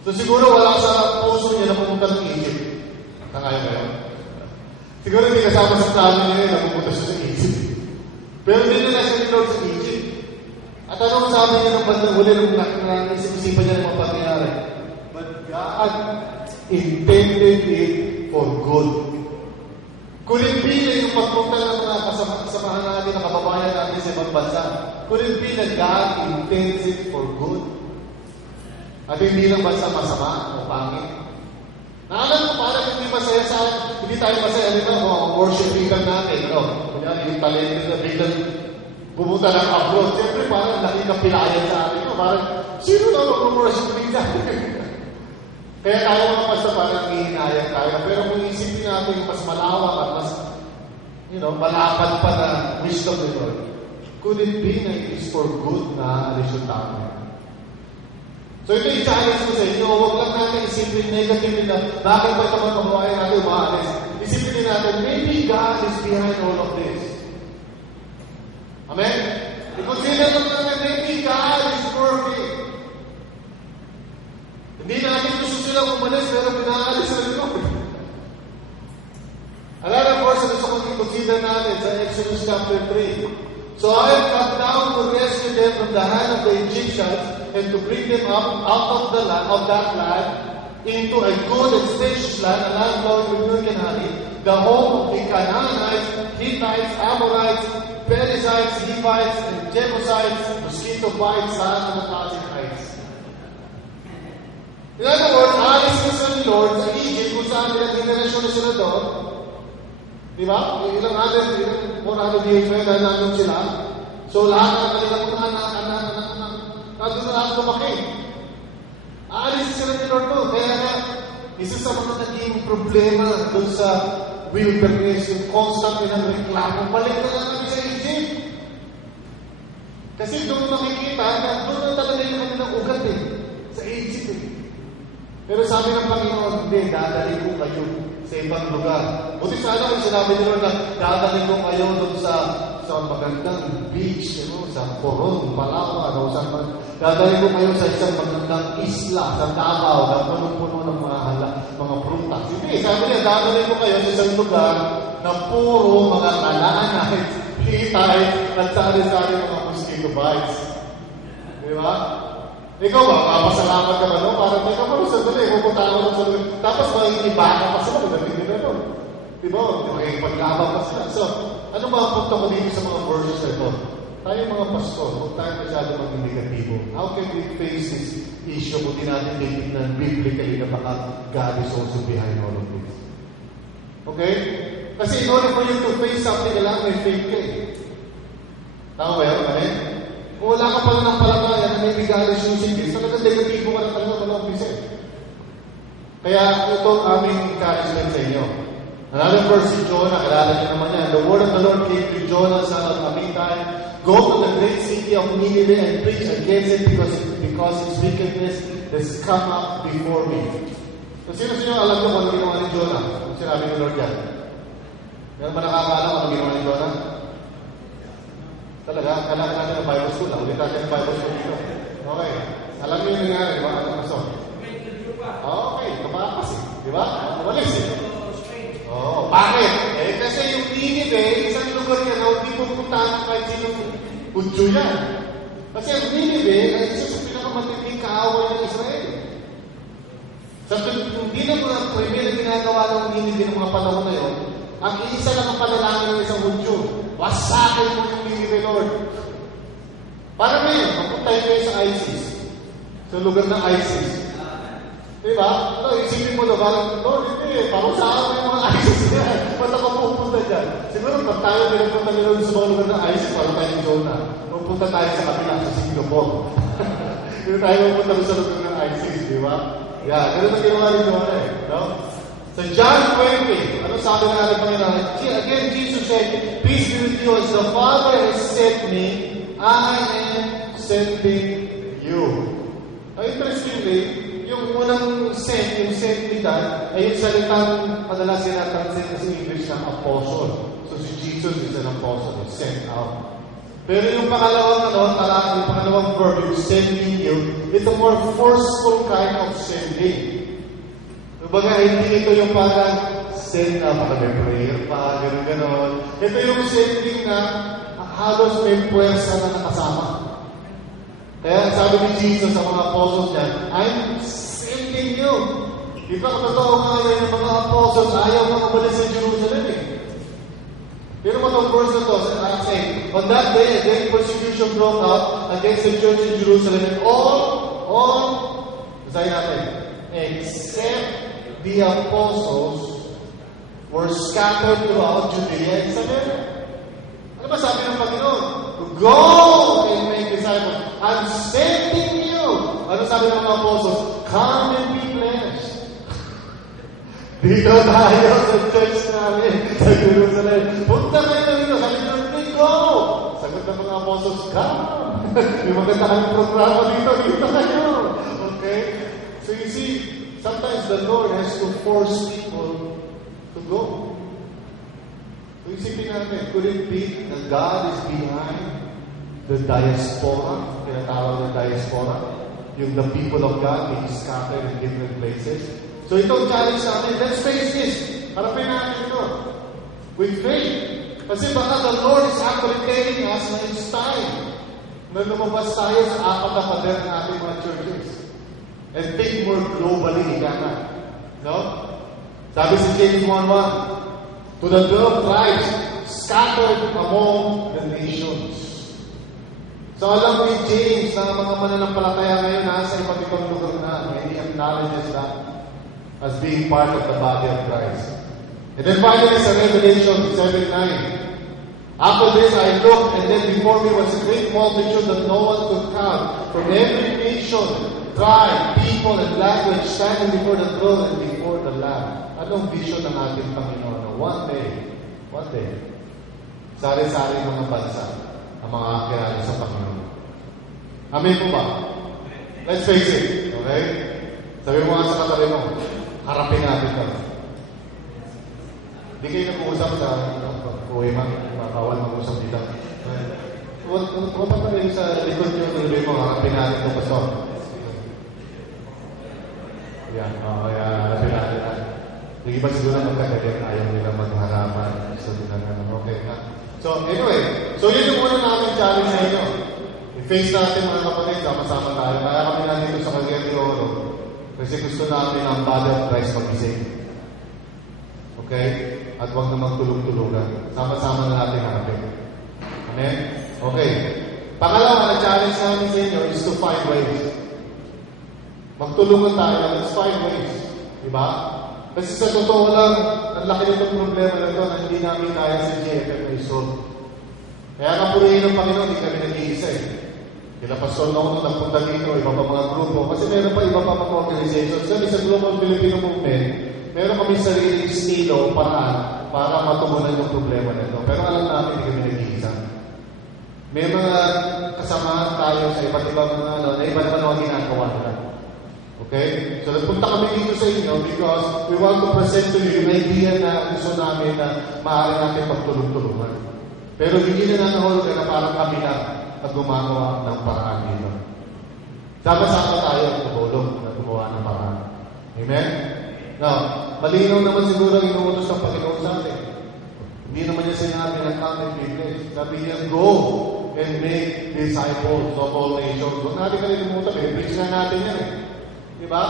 So siguro wala sa puso niya na pumunta ng Egypt. Nakaya ba yun? Siguro hindi kasama sa plano niya na pumunta siya sa Egypt. Pero hindi na siya ni Lord sa Egypt. At anong sabi niya ng bandang huli nung naisip-isipan niya ng mga pangyayari? But God intended it for good. Could it be na yung pagpunta ng mga kasamahan natin, na kababayan natin sa ibang bansa, could it be na God intends it for good? At hindi lang bansa masama o pangit? Naalam ko parang hindi masaya sa hindi tayo masaya rin o worship leader natin. Kunyari yung talento na biglang pumunta ng abroad. Siyempre parang nakikapilayan sa atin. Parang, sino na mag-worship leader? Kaya tayo mga basta parang hihinayang tayo. Pero kung isipin natin yung mas malawak at mas, malapad pa na wisdom ni Lord, could it be na it is for good na resultato? So ito yung challenge ko sa inyo. Huwag lang natin isipin negative na bakit ba ito mga kababayan natin umaalis. Isipin natin, maybe God is behind all of this. Amen? I-consider naman na maybe God is working. Hindi natin gusto silang umalis, pero pinaalis sila dito. Another verse na gusto kong i-consider natin sa Exodus chapter 3. So I have come down to rescue them from the hand of the Egyptians and to bring them up out of the land of that land into a good and spacious land, a land flowing with milk and honey, the home of the Canaanites, Hittites, Amorites, Perizzites, Hivites, and Jebusites, mosquito bites, land of the Canaanites. In other words, alis na sa Lord sa Egypt kung saan ilang generasyon na sila doon. Di ba? Ilang 400 years na nandun sila. So lahat ng kanilang mga anak, nandun na lahat lumaki. Aalis sila ni Lord doon. Kaya nga, isa sa mga naging problema doon sa wilderness, yung constant ng reklamo, balik na lang kami sa Egypt. Kasi doon makikita na doon na talaga yung kanilang ugat sa Egypt Pero sabi ng Panginoon, hindi, dadalhin ko kayo sa ibang lugar. Buti sana kung sinabi nila na dadalhin ko kayo doon sa magandang beach, sa Coron, Palawan, dadalhin ko kayo sa isang magandang isla, sa Davao, na punong-puno ng mga prutas. Hindi, sabi niya, dadalhin ko kayo sa isang lugar na puro mga Canaanites, Hittites, at sari-sari mga mosquito bites. Di ba? Ikaw ba, papasalamat ka ba, no? Parang ikaw ba, sandali, pupunta ako sa lugar. Tapos makikibaka pa sila, magandang nila, no? Diba? Makikipaglaban pa sila. So, ano ba ang punto ko dito sa mga verses na ito? Tayo mga pastor, huwag tayo masyado maging negatibo. How can we face this issue kung di natin titignan biblically na baka God is also behind all of this? Okay? Kasi in order for you to face something, kailangan may faith ka Tama ba yun? Amen? Kung wala ka pala ng palataya na may bigalis using this, talagang negatibo ka na talaga mag-umpisa. Kaya ito ang aming encouragement sa inyo. Another verse in Jonah, kilala niyo naman yan. The word of the Lord came to Jonah, son of Amittai. Go to the great city of Nineveh and preach against it because its wickedness has come up before me. So sino alam niyo kung ano ginawa ni Jonah? Kung sinabi ni Lord yan? Meron ba nakakaalam kung ano ginawa ni Jonah? Talaga, kailangan natin ng Bible school. Ulit natin ng Bible school dito. Okay. Alam niyo yung nangyari, di ba? Ano gusto? Okay, tumakas Di ba? Umalis bakit? Kasi yung Nineveh, isang lugar yan na hindi pupuntahan kahit sinong Hudyo yan. Kasi ang Nineveh ay isa sa pinakamatinding kaaway ng Israel. ang mga premier na ginagawa ng Nineveh ng mga panahon na yun, ang isa lang ang panalangin ng isang Hudyo, wasakin mo yung Nineveh, Lord. Para ngayon, mapuntahin kayo sa ISIS, sa lugar ng ISIS. Diba? Isipin mo na, Lord, hindi, parusahan mo yung mga ISIS yan. Ba't ako pupunta dyan? Siguro, pag tayo pinagpunta nila sa mga lugar ng ISIS, parang tayo yung zona. Pupunta tayo sa kapila, sa Singapore. Hindi tayo pupunta sa lugar ng ISIS, di ba? Yeah, ganun ang ginawa rin doon eh. No? Sa John 20, ano sabi na natin Panginoon? Again, Jesus said, peace be with you, as the Father has sent me, I am sending you. Interestingly, yung unang sent, yung sent ni Dan, ay yung salitang madalas sinatranslate na sa English ng apostle. So si Jesus is an apostle, sent out. Pero yung pangalawang yung pangalawang verb, yung sending you, it's a more forceful kind of sending. Kumbaga, hindi ito yung parang send na, baka may prayer pa, gano'n. Ito yung sending na halos may puwersa na nakasama. Kaya sabi ni Jesus sa mga apostles niya, I'm sending you. Di ba, totoo nga yan yung mga apostles, ayaw na umalis sa Jerusalem eh. Pero matong verse na to, saying, on that day, a great persecution broke out against the church in Jerusalem, and all, sabi natin, except the apostles were scattered throughout Judea and Samaria. Ano ba sabi ng Panginoon? Go and make disciples. I'm sending you. Ano sabi ng mga apostles? Come and be blessed. Dito tayo sa church namin sa Jerusalem. Punta kayo dito. Sabi ng go. Sagot ng mga apostles, come. Yung maganda kang programa dito kayo. Okay? So you see, sometimes the Lord has to force people to go. So isipin natin, could it be that God is behind the diaspora, tinatawag ng diaspora, yung the people of God being scattered in different places? So itong challenge natin, let's face this, harapin natin ito, with faith. Kasi baka the Lord is actually telling us na it's time na lumabas tayo sa apat na pader ng ating mga churches. And think more globally, ikana. No? Sabi si James 1:1, to the 12 tribes scattered among the nations. So alam ni James na mga mananampalataya ngayon nasa iba't ibang lugar na, and he acknowledges that as being part of the body of Christ. And then finally sa Revelation 7:9, after this I looked, and then before me was a great multitude that no one could count, from every nation, tribe, people, and language, standing before the throne and before the Lamb. Anong vision ng ating Panginoon? One day, sari-sari mga bansa ang mga kilala sa Panginoon. Amen po ba? Let's face it, okay? Sabi mo nga sa katabi mo, harapin natin ito. Hindi kayo nag-uusap sa uwi makawal mag-usap dito. Huwag pa rin sa likod yung tuloy mo, harapin natin ito, Pastor. Yan, harapin natin. Yung iba siguro magkagaling, ayaw nila magharapan. Okay na. So, anyway, yun yung muna namin challenge sa inyo. I-face natin mga kapatid, sama-sama tayo. Kaya kami nandito sa Cagayan de Oro. Kasi gusto namin ang body of Christ mag-isip. Okay? At huwag namang tulong-tulungan. Sama-sama na natin harapin. Amen? Okay. Pangalawa na challenge namin sa inyo is to find ways. Magtulungan tayo. Let's find ways. Diba? Kasi sa totoo lang, ang laki nitong problema na ito na hindi namin kaya sa GFF na isolve. Kaya kapurihin ng Panginoon, hindi kami nag-iisa eh. Kila Pastor Nono nagpunta dito, iba pa mga grupo. Kasi meron pa iba pa mga organizations. Sabi sa Global Filipino Movement, meron kami sariling estilo, paraan, para matugunan yung problema na ito. Pero alam namin, hindi kami nag-iisa. May mga kasamahan tayo sa iba't ibang mga na iba't ibang mga ginagawa nila. Okay? So, nagpunta kami dito sa inyo because we want to present to you yung idea na gusto namin na maaari natin pagtulong-tulungan. Pero hindi na nanahulugan na parang kami lang at gumagawa ng paraan dito. Sama-sama tayo at tumulong na gumawa ng paraan. Amen? Now, malinaw naman siguro ang inuutos ng Panginoon sa atin. Hindi naman niya sinabi ng common business. Sabi niya, go and make disciples of all nations. Huwag natin kalimutan, preach na natin yan eh. Diba?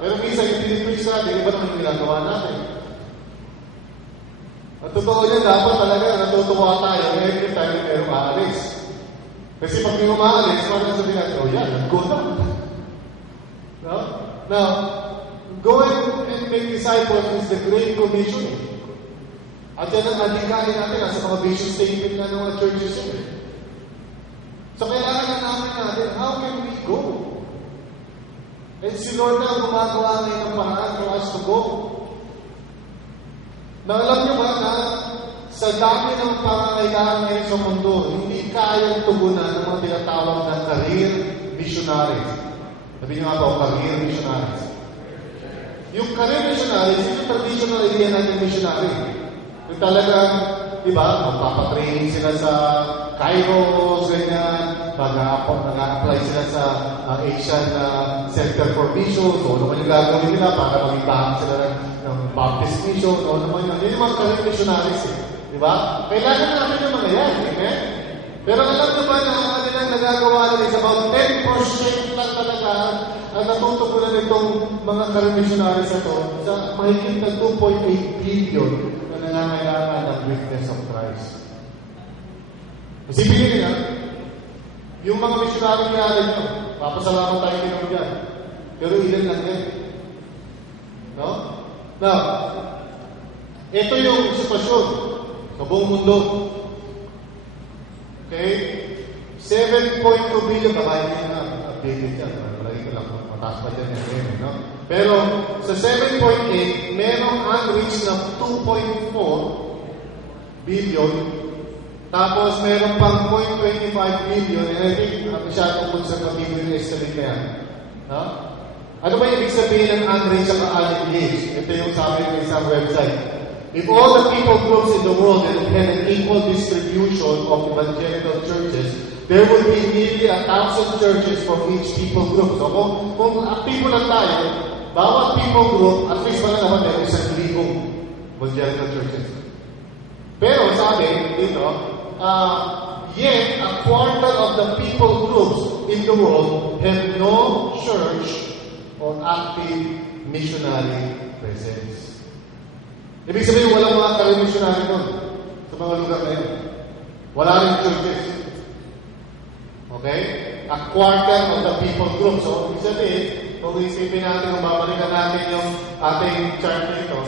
Pero minsan yung pinipwis natin, iba naman yung ginagawa natin. At totoo niya, dapat talaga natutuwa tayo every time na mayroong aalis. Kasi pag may umaalis, parang sabihin natin, oh yeah, go na. No? Now, go and make disciples is the Great Commission. At yan ang adhikain natin sa mga vision statement na ng mga churches yun. So, kailangan namin natin, how can we go? And si Lord na gumagawa ngayon ng paraan for us to go. Na alam niyo ba na sa dami ng pangangailangan ngayon sa mundo, hindi kayang tugunan ng mga tinatawag na career missionaries. Sabi niyo nga ba, career missionaries. Yung career missionaries, yung traditional idea natin missionary. Yung talagang, di ba, magpapatraining sila sa Cairo, ganyan, mag-apply sila sa Asian Center for Mission, so naman yung gagawin nila para mag-ibahan sila ng Baptist Mission, so naman yun. Yun yung mga career missionaries, di ba? Kailangan natin yung mga yan, amen? Pero alam nyo ba na ang kanilang nagagawa nila is about 10% lang talaga ang natutukunan nitong mga career missionaries na to sa mahigit na 2.8 billion na nangangailangan ng witness of Christ. Isipin niyo yung mga missionary niya nyo, papasalamat tayo kinaw dyan. Pero ilan lang yan. No? Now, ito yung sitwasyon sa buong mundo. Okay? 7.2 billion, baka hindi na updated yan. Malagay ko lang, mataas pa dyan yan. No? Pero sa 7.8, merong unreached na 2.4 billion. Tapos meron pang 0.25 billion, and I think masyadong conservative yung estimate na yan. No? Ano ba yung ibig sabihin ng unreached at unengaged? Ito yung sabi ng isang website. If all the people groups in the world had an equal distribution of evangelical churches, there would be nearly 1,000 churches for each people group. So kung aktibo lang tayo, bawat people group, at least wala naman meron 1,000 evangelical churches. Pero sabi dito, yet a quarter of the people groups in the world have no church or active missionary presence. Ibig sabihin, walang mga career missionary doon sa mga lugar na yun. Wala rin churches. Okay? A quarter of the people group. So, ibig sabihin, kung isipin natin, kung babalikan natin yung ating chart nito,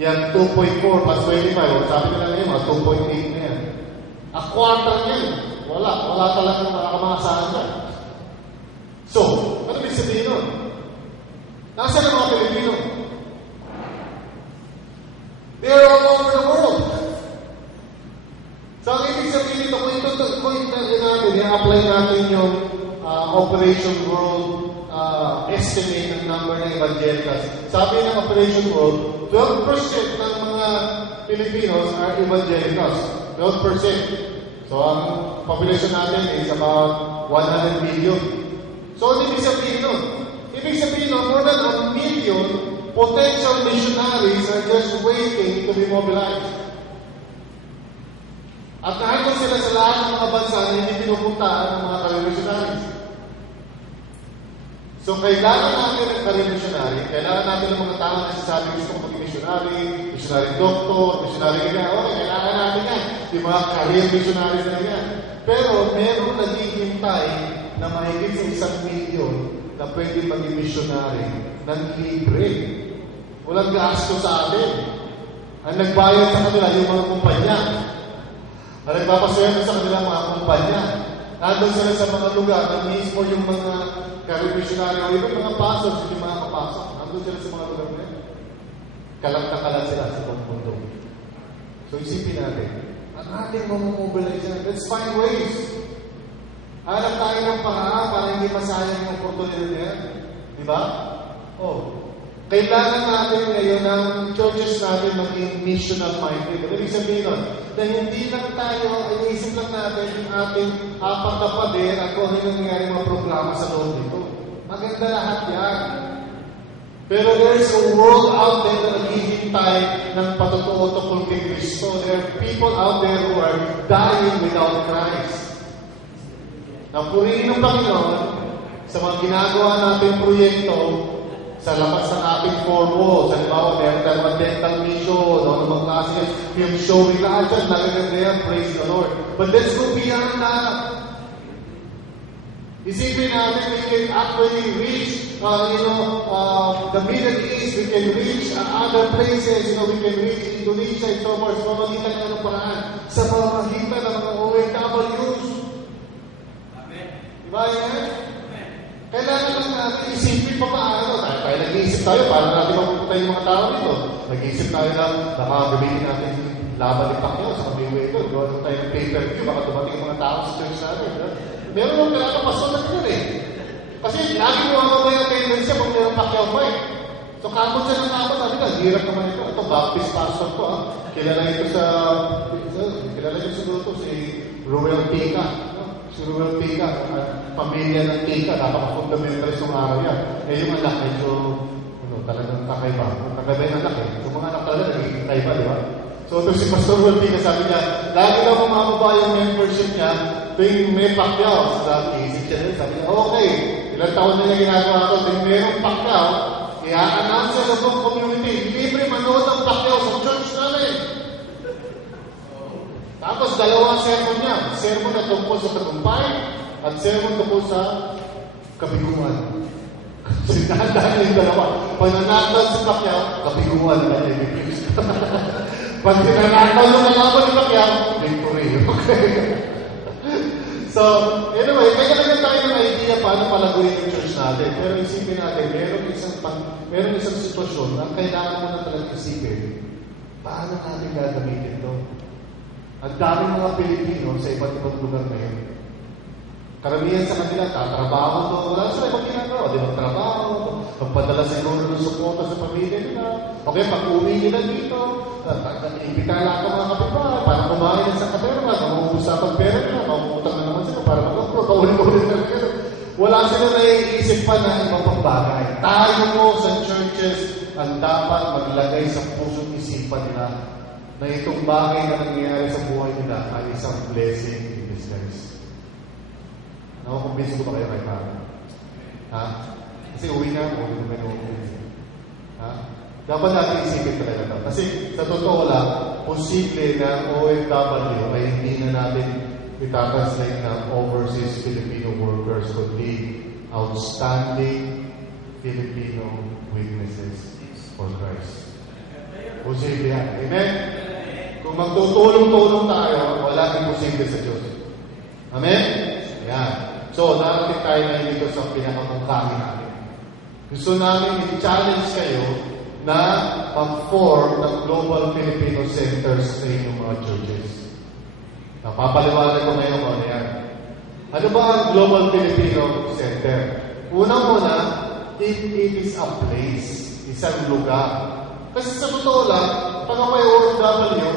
yan 2.4 plus 25, sabi nila ngayon, mga 2.8 na yan. A quarter yan. Wala talagang nakakamasahan dyan. So, ano ibig sabihin nun? Nasaan ang mga Pilipino? They are all over the world. So, ang ibig sabihin nito, kung i-apply natin yung Operation World estimate ng number ng evangelicals. Sabi ng Operation World, 12% ng mga Filipinos are evangelicals. 12%. So, ang population natin is about 100 million. So, ano ibig sabihin nun? Ibig sabihin nun, more than 1 million potential missionaries are just waiting to be mobilized. At nandun sila sa lahat ng mga bansa na hindi pinupuntaan ng mga career missionaries. So, kailangan natin ng career missionary, kailangan natin ng mga tao na sasabi gusto kong maging missionary doctor, missionary ganyan. Okay, kailangan natin yan. Yung mga career missionaries na yan. Pero, meron naghihintay na mahigit sa 1 million na pwede maging missionary ng libre. Walang gasto sa atin. Ang nagbayad sa kanila yung mga kumpanya. Ang nagpapaswerte sa kanila mga kumpanya. Nandun sila sa mga lugar na mismo yung mga career missionary o yung mga pastors, yung mga kapasok. Nandun sila sa mga lugar na yun. Kalat na kalat sila sa buong mundo. So isipin natin, ang ating mobilize na, let's find ways. Hanap tayo ng paraan para hindi masayang yung opportunity na yan. Di ba? Kailangan natin ngayon ng churches natin maging missional minded. Ibig sabihin nun, na hindi lang tayo, inisip lang natin yung ating apat na pader at kung ano yung nangyari mga programa sa loob nito. Maganda lahat yan. Pero there is a world out there na naghihintay ng patotoo tungkol kay Kristo. There are people out there who are dying without Christ. Na purihin ng Panginoon, sa mga ginagawa nating proyekto, sa labas ng ating four walls, halimbawa, meron tayo mga dental mission, o mga klase, film showing, lahat dyan, nagaganda yan, praise the Lord. But let's go beyond that. Isipin natin, we can actually reach, the Middle East, we can reach other places, we can reach Indonesia and so forth, sa pamagitan ng paraan, sa pamagitan ng mga OFWs. Amen. Diba yan? Amen. Kailangan lang natin isipin pa paano. Tayo nag-iisip tayo, paano natin mapupunta yung mga tao dito. Nag-iisip tayo na baka gamitin natin laban ni Pacquiao sa kamiwi ito. Gawa tayo ng pay-per-view, baka dumating yung mga tao sa church natin. Meron nung pinakapasol na ganyan eh. Kasi lagi mo ang may attendance siya kung mayroong Pacquiao fight. So kamot siya ng kamot, sabi ka, hirap naman ito. Ito, Baptist pastor to ah. Kilala ito siguro to, si Ruel Tica. Si Ruel Tica, pamilya ng Tica, napaka-fundamentalist ng araw yan. Eh yung anak, medyo, talagang kakaiba. Kakaiba yung anak eh. Yung mga anak talaga, nagiging kakaiba, di ba? So ito si Pastor Ruel Tica, sabi niya, lagi daw mamababa yung membership niya, tuwing may Pacquiao. Sabi niya, okay, ilang taon na niya ginagawa ko, tuwing mayroong Pacquiao, i-announce siya sa buong community, libre manood ng Pacquiao sa church namin. Tapos dalawang sermon niya. Sermon na tungkol sa tagumpay at sermon tungkol sa kabiguan. Sinadaan yung dalawa. Pag nanakaw si Pacquiao, kabiguan na yung pag nanakaw yung kalaban ni Pacquiao, victory. Okay? So, anyway, kaya tayo ng idea paano palaguin yung church natin. Pero isipin natin, meron isang sitwasyon na kailangan mo na talagang isipin, paano natin gagamitin ito? Ang daming mga Pilipino sa iba't ibang lugar ngayon. Karamihan sa kanila, tatrabaho to. Wala sila ibang ginagawa. Di ba trabaho? Pagpadala siguro ng suporta sa pamilya nila. Okay, pag-uwi nila dito, imbita lang ang mga kapitbahay para kumain na sa kapera. Maubos sa pagpera nila. Maubutang na naman sila para mag-upro. Paulit-ulit na rin. Wala sila naiisip pa na ibang pang bagay. Tayo mo sa churches ang dapat maglagay sa pusong isipan nila na itong bagay na nangyayari sa buhay nila ay isang blessing in disguise. Nakukumbinsin ko ba kayo kay Paro? Ha? Kasi uwi na ako, hindi naman nakukumbinsin. Ha? Dapat natin isipin talaga ito. Kasi sa totoo lang, posible na OFW ay hindi na natin itatranslate ng overseas Filipino workers kundi outstanding Filipino witnesses for Christ. Posible yan. Amen? Kung magtutulong-tulong tayo, wala imposible sa Diyos. Amen? Yan. So, narating tayo na dito sa pinakamungkami natin. Gusto namin i-challenge kayo na mag-form ng Global Filipino Centers sa inyong mga churches. Napapaliwanag ko ngayon ano yan. Ano ba ang Global Filipino Center? Unang-una, it is a place, isang lugar. Kasi sa totoo lang, pag ako ay OFW,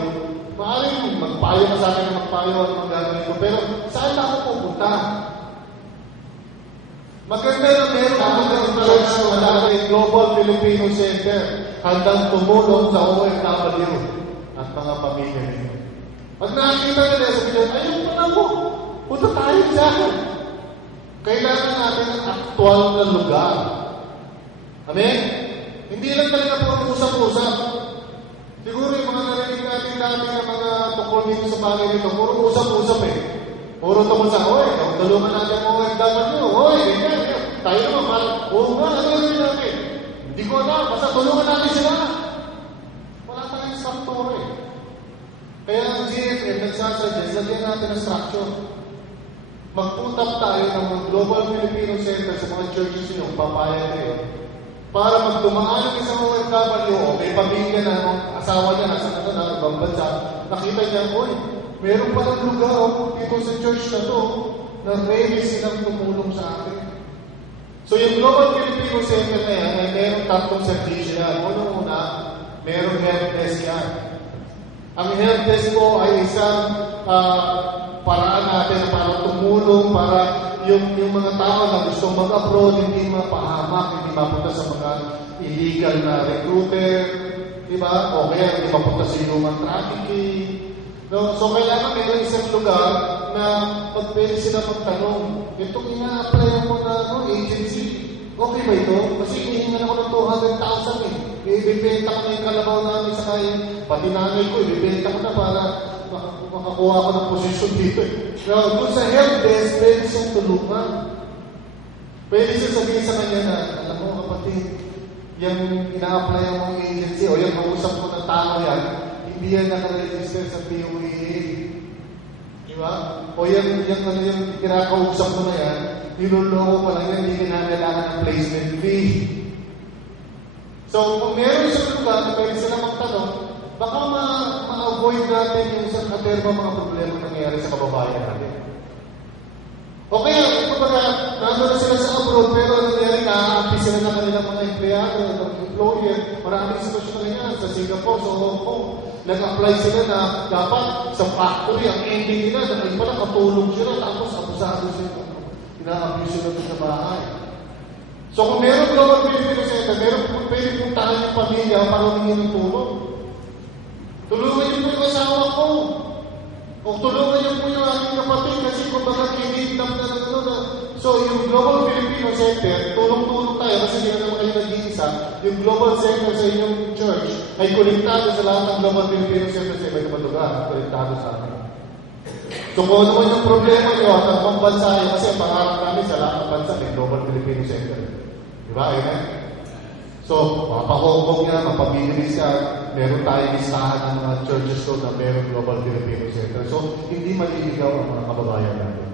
maaaring magpayo ka sa akin na magpayo at magagawin ko. Pero saan ako pupunta? Maganda na meron ako ng church na natin, Global Filipino Center, handang tumulong sa OFW at mga pamilya nito. Pag nakikita nila, sabi nila, ayun pala mo, punta tayo dyan. Kailangan natin ang aktual na lugar. Amen? Hindi lang talaga puro usap-usap. Siguro yung mga narinig natin namin ng mga tungkol dito sa bagay nito, puro usap-usap eh. Puro tungkol sa, oy, tulungan natin ang OFW, oy, ganyan. Tayo naman, oo nga, ano yun natin? Hindi ko alam, basta tulungan natin sila. Wala tayong structure eh. Kaya ang GFM nagsasuggest, lagyan natin ang structure. Mag-put up tayo ng Global Filipino Center sa mga churches nyo, papayag kayo, para magdumaan ng isang OFW o may pamilya na asawa niya nasa ibang bansa, nakita niya, oy, meron palang lugar dito sa church na to na ready silang tumulong sa akin. So yung Global Filipino Center na yan ay merong tatlong servisyo yan. Una-una, merong help desk yan. Ang help desk po ay isang paraan natin para tumulong, para yung mga tao na gusto mag-abroad, hindi mapahamak, hindi mapunta sa mga illegal na recruiter, di ba? O kaya hindi mapunta sa human trafficking. No? So kailangan meron isang lugar na pwede sila magtanong, itong ina-apply mo na agency, okay ba ito? Kasi hihingan ako ng 200,000 eh. Ibibenta ko na yung kalabaw namin sa kain. Pati nanay ko, ibibenta ko na para makakuha ko ng posisyon dito eh. Now, kung sa help desk, pwede siyang tulungan. Pwede siya sabihin sa kanya na, alam mo kapatid, yung ina-apply mong agency o yung kausap mo ng tao yan, hindi yan nakaregister sa POEA. Di ba? O yung kinakausap mo na yan, niloloko pa lang yan, hindi kinakailangan ng placement fee. So, kung meron isang lugar na pwede sila magtanong, baka ma-avoid natin yung isang katerba mga problema nangyayari sa kababayan natin. O kaya, ito ba nandun na sila sa abroad, pero nangyayari, naaapi sila ng kanilang mga empleyado, ng employer, maraming sitwasyon na yan sa Singapore, sa Hong Kong. Nag-apply sila na dapat sa factory, ang ending nila, dahil pala katulong sila, tapos abusado sila. Ina-abuse sila sa bahay. So kung meron Global Philippine Center, meron pwede puntahan yung pamilya para humingi ng tulong. Tulungan niyo po yung asawa ko. O tulungan niyo po yung aking kapatid kasi kung baka kinidnap na na. So yung Global Filipino Center, tulong-tulong tayo kasi hindi naman kayo nag-iisa. Yung Global Center sa inyong church ay konektado sa lahat ng Global Filipino Center sa iba't ibang lugar. Konektado sa amin. So kung ano man yung problema nyo at ang pambansa nyo, kasi ang pangarap namin sa lahat ng bansa may Global Filipino Center. Diba? Amen? So, mapahongkong yan, mapabilis yan, meron tayong listahan ng mga churches ko na meron Global Filipino Center. So, hindi maliligaw ang mga kababayan natin.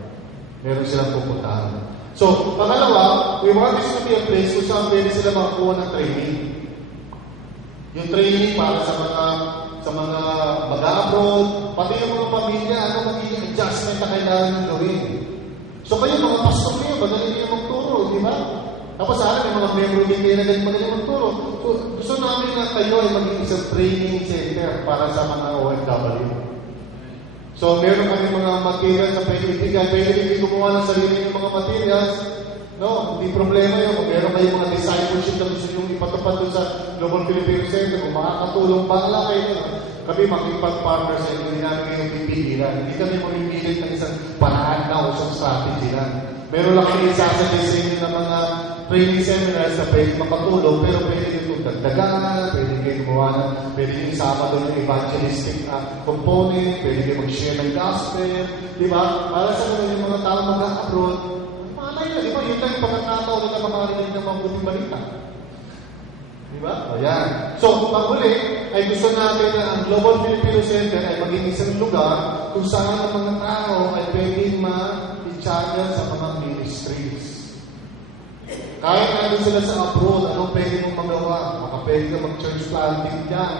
Meron silang pupuntahan. So, pangalawa, we want this to be a place kung saan pwede sila makakuha ng training. Yung training para sa mga mag-abroad, pati yung mga pamilya, ano magiging adjustment na kailangan nyo gawin. So kayo, mga pastor kayo, madali kayo magturo, di ba? Tapos sa akin, may mga member din kayo na ganyan madali magturo. So, gusto namin na kayo ay maging isang training center para sa mga OFW. So, meron kami mga materials na pwede ibigay. Pwede rin gumawa ng sarili ng mga materials. No, hindi problema yun. Kung meron kayong mga discipleship na gusto nyo ipatupad doon sa Global Filipino Center, kung makakatulong, bahala kayo. Kami makipag-partner sa inyo, hindi namin kayong pipigilan. Hindi kami mamimilit ng isang paraan na o isang strategy lang. Meron lang kami isasagay sa inyo ng mga training seminars na pwede makatulong, pero pwede nyo dagdagan, pwede kayo gumawa ng, pwede nyo isama doon yung evangelistic component, pwede kayo mag-share ng gospel, di ba? Para sa mga yung mga tao mag-abroad, di ba? Yun lang yung pagkakataon na makarinig ng mabuting balita. Di ba? O yan. So, pag-uli, ay gusto natin na ang Global Filipino Center ay maging isang lugar kung saan ang mga tao ay pwedeng ma-channel sa mga ministries. Kahit nandun sila sa abroad, anong pwede mong magawa? Baka pwede ka mag-church planting dyan.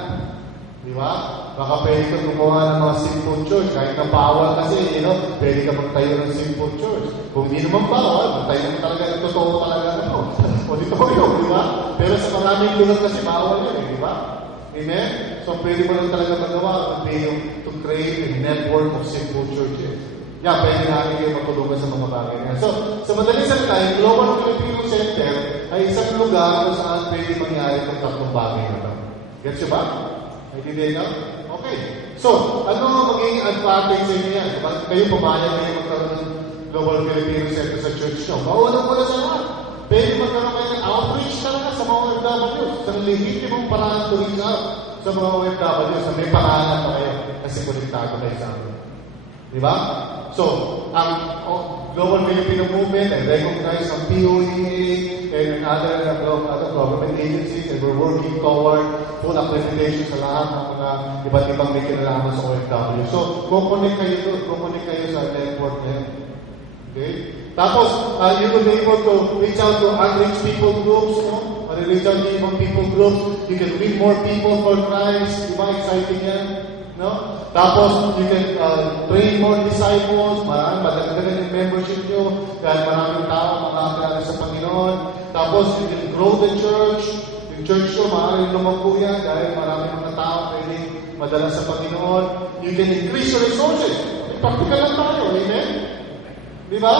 Di ba? Baka pwede ka gumawa ng mga simple church. Kahit na bawal kasi, pwede ka magtayo ng simple church. Kung hindi naman bawal, magtayo naman talaga ng totoo talaga auditorium, di ba? Pero sa maraming lugar kasi bawal yun, di ba? Amen? So, pwede mo lang talaga magawa to create a network of simple churches. Yeah, pwede namin kayo matulungan sa mga bagay na. So, sa madaling salita, yung Global Filipino Center ay isang lugar kung saan pwede mangyari itong tatlong bagay na ito. Gets you ba? Naintindihan nyo? Okay. So, ano magiging advantage sa inyo yan? Kayo pumayag kayo magkaroon ng Global Filipino Center sa church nyo. Maunang-una sa lahat. Pwede magkaroon kayo ng outreach talaga sa mga OFW. Sa legitimong paraan to reach out sa mga OFW. Sa may paraan pa kayo kasi konektado kayo sa amin. Di ba? So, ang Global Filipino Movement ay recognize ang POEA and other government agencies, and we're working toward full accreditation sa lahat ng mga iba't ibang may kinalaman sa OFW. So, kukunik kayo sa network na yun. Okay? Tapos, you will be able to reach out to unreached people groups, no? Reach out to ibang people groups. You can reach more people for Christ. Diba? Exciting yan. No? Tapos, you can train more disciples, madagdagan yung membership nyo, dahil maraming tao makakilala sa Panginoon. Tapos, you can grow the church. Yung church nyo, maaaring lumago yan, dahil maraming mga tao pwedeng madala sa Panginoon. You can increase your resources. Practical lang tayo, amen? Di ba?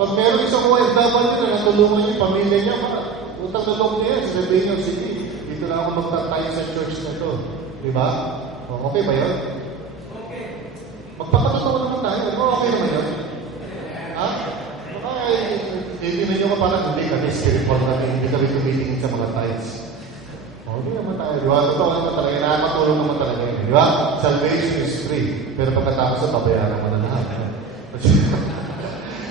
Pag meron isang OFW na natulungan yung pamilya niya, utang na loob niya, sasabihin nyo, sige, dito na ako magtatay sa church na ito. Di ba? Okay ba yun? Okay. Magpapatotoo naman tayo. Okay naman yun. Ha? Hindi na nyo ka parang hindi kami spiritual kami, hindi kami tumitingin sa mga tithes. Hindi naman tayo, di ba? Totoo naman talaga, nakakatulong naman talaga yun, di ba? Salvation is free, pero pagkatapos sa babayaran mo na lahat.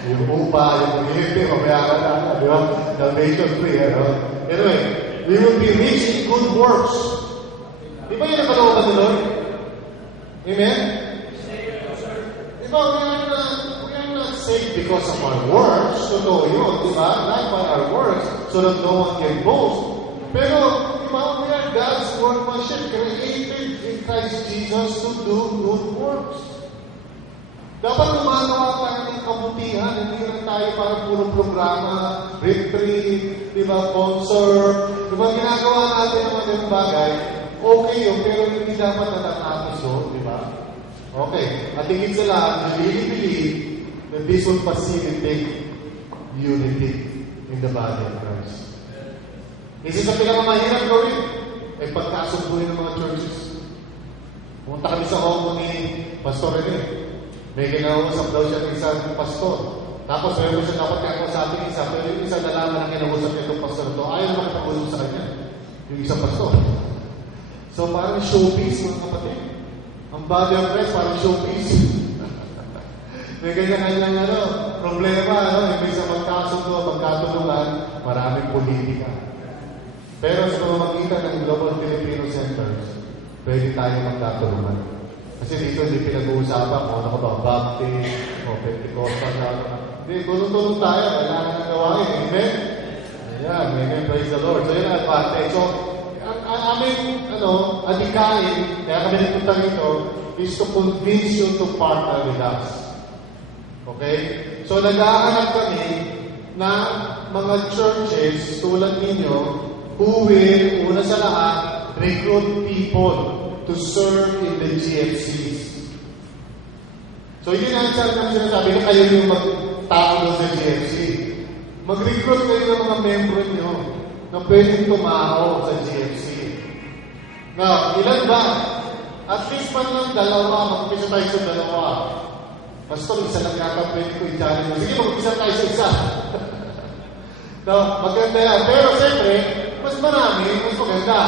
Yung upa, yung hindi, babayaran na, di ba? Salvation free, ano? Anyway, we will be rich in good works. Di ba yun ang kalooban ni Lord? Amen? Di ba, we are not saved because of our works. Totoo yun, di ba? Not by our works, so that no one can boast. Pero, di ba, we are God's workmanship, created in Christ Jesus to do good works. Dapat gumagawa tayo ng kabutihan, hindi lang tayo para puro programa, retreat, di ba, concert. Di ba, ginagawa natin ang mga bagay, okay yun, pero hindi dapat natatapos yun, di ba? Okay, at higit sa lahat, we really believe that this will facilitate unity in the body of Christ. Isa sa pinakamahirap gawin ay pagkasunduin ng mga churches. Pumunta kami sa Hong Kong ni Pastor Rene. May kinausap daw siya ng isang pastor. Tapos meron siya dapat kakausapin isa, pero yung isa nalaman na kinausap niya itong pastor ito, ayaw naman nakapagulong sa kanya. Yung isang pastor. So parang showbiz, mga kapatid. Ang body of Christ, parang showbiz. May ganyan-ganyan problema, imbis sa magkasundo, magkatulungan, maraming politika. Pero sa pamamagitan ng Global Filipino Centers, pwede tayo magkatulungan. Kasi dito hindi pinag-uusapan kung ano ka ba, Baptist, o Pentecostal, hindi, tulong-tulong tayo, kailangan ng gawain. Amen? Ayan, amen, praise the Lord. So yun ang advantage. So, ang aming, adikain, kaya kami nagpunta rito, is to convince you to partner with us. Okay? So, nag-aanap kami na mga churches tulad ninyo who will, una sa lahat, recruit people to serve in the GFCs. So, yun ang sinasabi na kayo yung magtao sa GFC. Mag-recruit kayo ng mga membro nyo na pwedeng tumaho sa GFC. Now, ilan ba? At least man lang dalawa, mag-upisa tayo sa dalawa. Pastor, isa lang yata pwede ko i-challenge mo. Sige, mag-upisa tayo sa isa. Now, maganda yan. Pero siyempre, mas marami, mas maganda.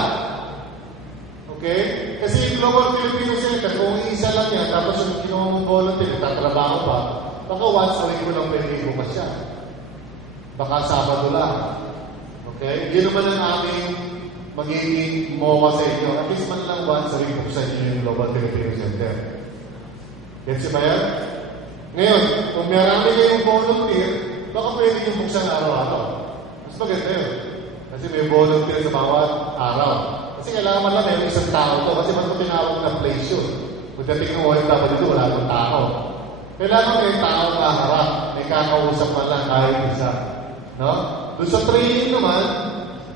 Okay? Kasi yung Global Filipino Center, kung isa lang yan, tapos yung ginawa mong volunteer, tatrabaho pa, baka once a week mo lang pwede bukas siya. Baka Sabado lang. Okay? Yun naman ang aming magiging MOA sa inyo. At least man lang once a week buksan nyo yung Global Filipino Center. Gets ba yan? Ngayon, kung marami kayong volunteer, baka pwede yung buksan araw-araw. Mas maganda yun. Kasi may volunteer sa bawat araw. Kasi kailangan man lang may isang tao to. Kasi mas tinawag na place yun. Pagdating ng OFW dito, wala akong tao. Kailangan may tao na harap. May kakausap man lang kahit isa. No? Doon sa training naman,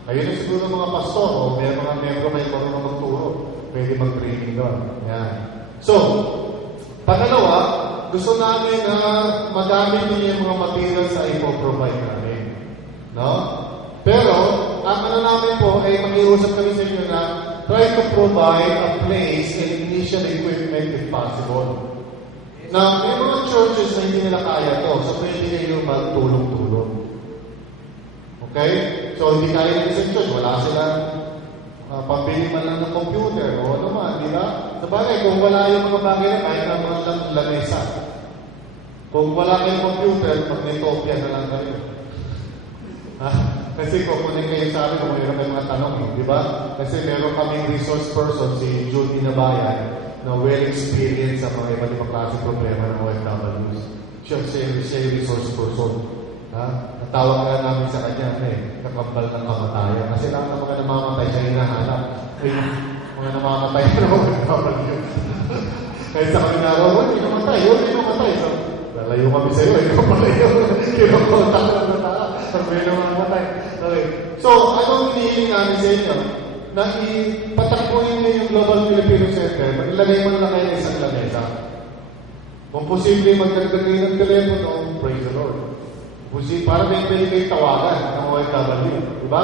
ayun na siguro mga pastor o may mga membro may marunong magturo. Pwede mag-training doon. Yan. So, pangalawa, gusto namin na magamit niyo yung mga materials na ipoprovide namin. No? Pero, ang namin po ay mag-iusap kami sa inyo na try to provide a place and initial equipment if possible. Now, may mga churches na hindi nila kaya to, so pwede kayo magtulong-tulong. Okay? So, hindi kaya ng isang church, wala silang pambili man lang ng computer o ano man, di ba? Sabagay, kung wala yung mga bagay na kahit na mga lang lamesa. Kung wala kayong computer, mag-netopia na lang kayo. Kasi kung kunin kayo sa amin, kung mayroon kayo mga tanong, di ba? Kasi meron kaming resource person, si Jude Binabayan, na well-experienced sa mga iba't ibang klase problema ng OFWs. Siya yung resource person. Natawag nga namin sa kanya, kakambal ng kamatayan. Kasi lahat ng mga namamatay, siya hinahanap. Mga namamatay na OFW. Kaya sa kami na, hindi namatay. So, lalayo kami sa'yo, ikaw pala yun. Kinakontak lang na tao. Sabi naman. Okay. So, anong hinihiling namin sa inyo? Na ipatakbuhin niyo yung Global Filipino Center, maglagay mo na kayo isang lamesa. Kung posible, magdagdag kayo ng telepono, praise the Lord. Para may kayo tawagan ng OFW. Diba?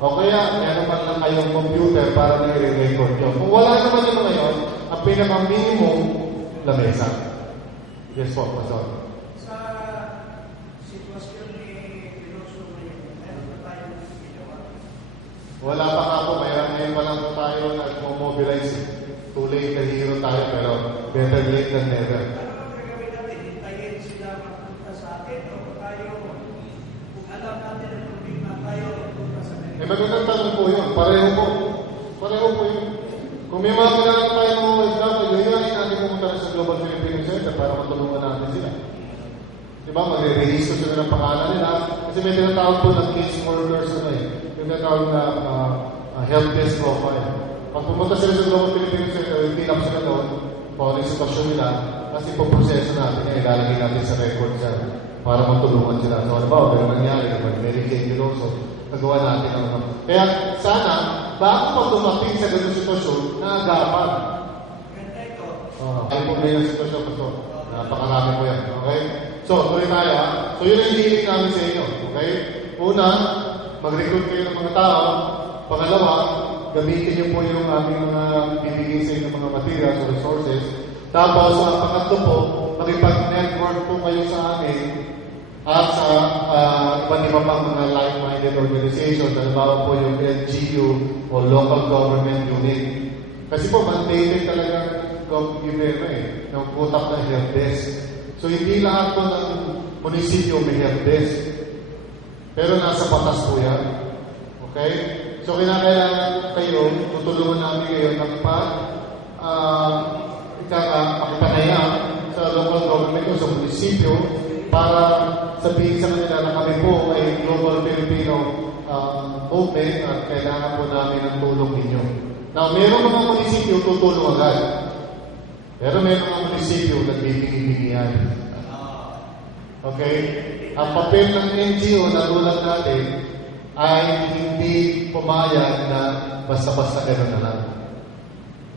O kaya, meron man lang kayong computer para nire-record nyo. Kung wala naman yung ngayon, ang pinaka-minimum, lamesa. Yes po, Pastor. Sa sitwasyon ni Piloso ngayon, meron ba tayong ginawa? Wala pa nga po, ngayon pa lang po tayo nag-mobilize. Too late na hero tayo, pero better late than never. Ano ang gagawin natin? Hintayin sila magpunta sa atin o tayo, kung alam natin ang problema, tayo magpunta sa kanila? Magandang tanong po yun. Pareho po. Pareho po yun. Kung may mga kailangan tayo ng OFW, hilahin natin pumunta na sa Global Filipino Center para matulungan natin sila. Diba? Magre-register sila ng pangalan nila. Kasi may tinatawag po ng case workers na yung tinatawag na help desk profile. Pag pumunta sila sa Global Filipino Center, i-fill up sila doon kung ano yung sitwasyon nila. Kasi ipoproseso natin, ilalagay natin sa record siya para matulungan sila. So, ano ba? Pero nangyari, Mary Kay Piloso, nagawa natin ang mga. Kaya sana, bago pa dumating sa ganung sitwasyon, naagapan. Ganda ito. Ay po ngayon ang sitwasyon ko ito. Napakarami po yan. Okay? So, tuloy tayo. So, yun ang hihiling namin sa inyo. Okay? Una, mag-recruit kayo ng mga tao. Pangalawa, gamitin niyo po yung aming mga bibigay sa inyo mga materials o resources. Tapos, ang pangatlo po, makipag-network po kayo sa amin at sa iba't iba pang mga like-minded organizations, halimbawa po yung LGU o local government unit. Kasi po, mandated talaga gobyerno ng putak na help desk. So, hindi lahat po ng munisipyo may help desk. Pero nasa batas po yan. Okay? So, kinakailangan kayo, tutulungan namin kayo ng pakipanaya sa local government o sa munisipyo para sabihin sa kanila na kami po ay Global Filipino movement at kailangan po namin ang tulong ninyo. Now, mayroong mga munisipyo tutulong agad. Pero mayroong mga munisipyo nagbibigay-bigyan. Okay? Ang papel ng NGO na tulad natin ay hindi pumayag na basta-basta gano'n na lang.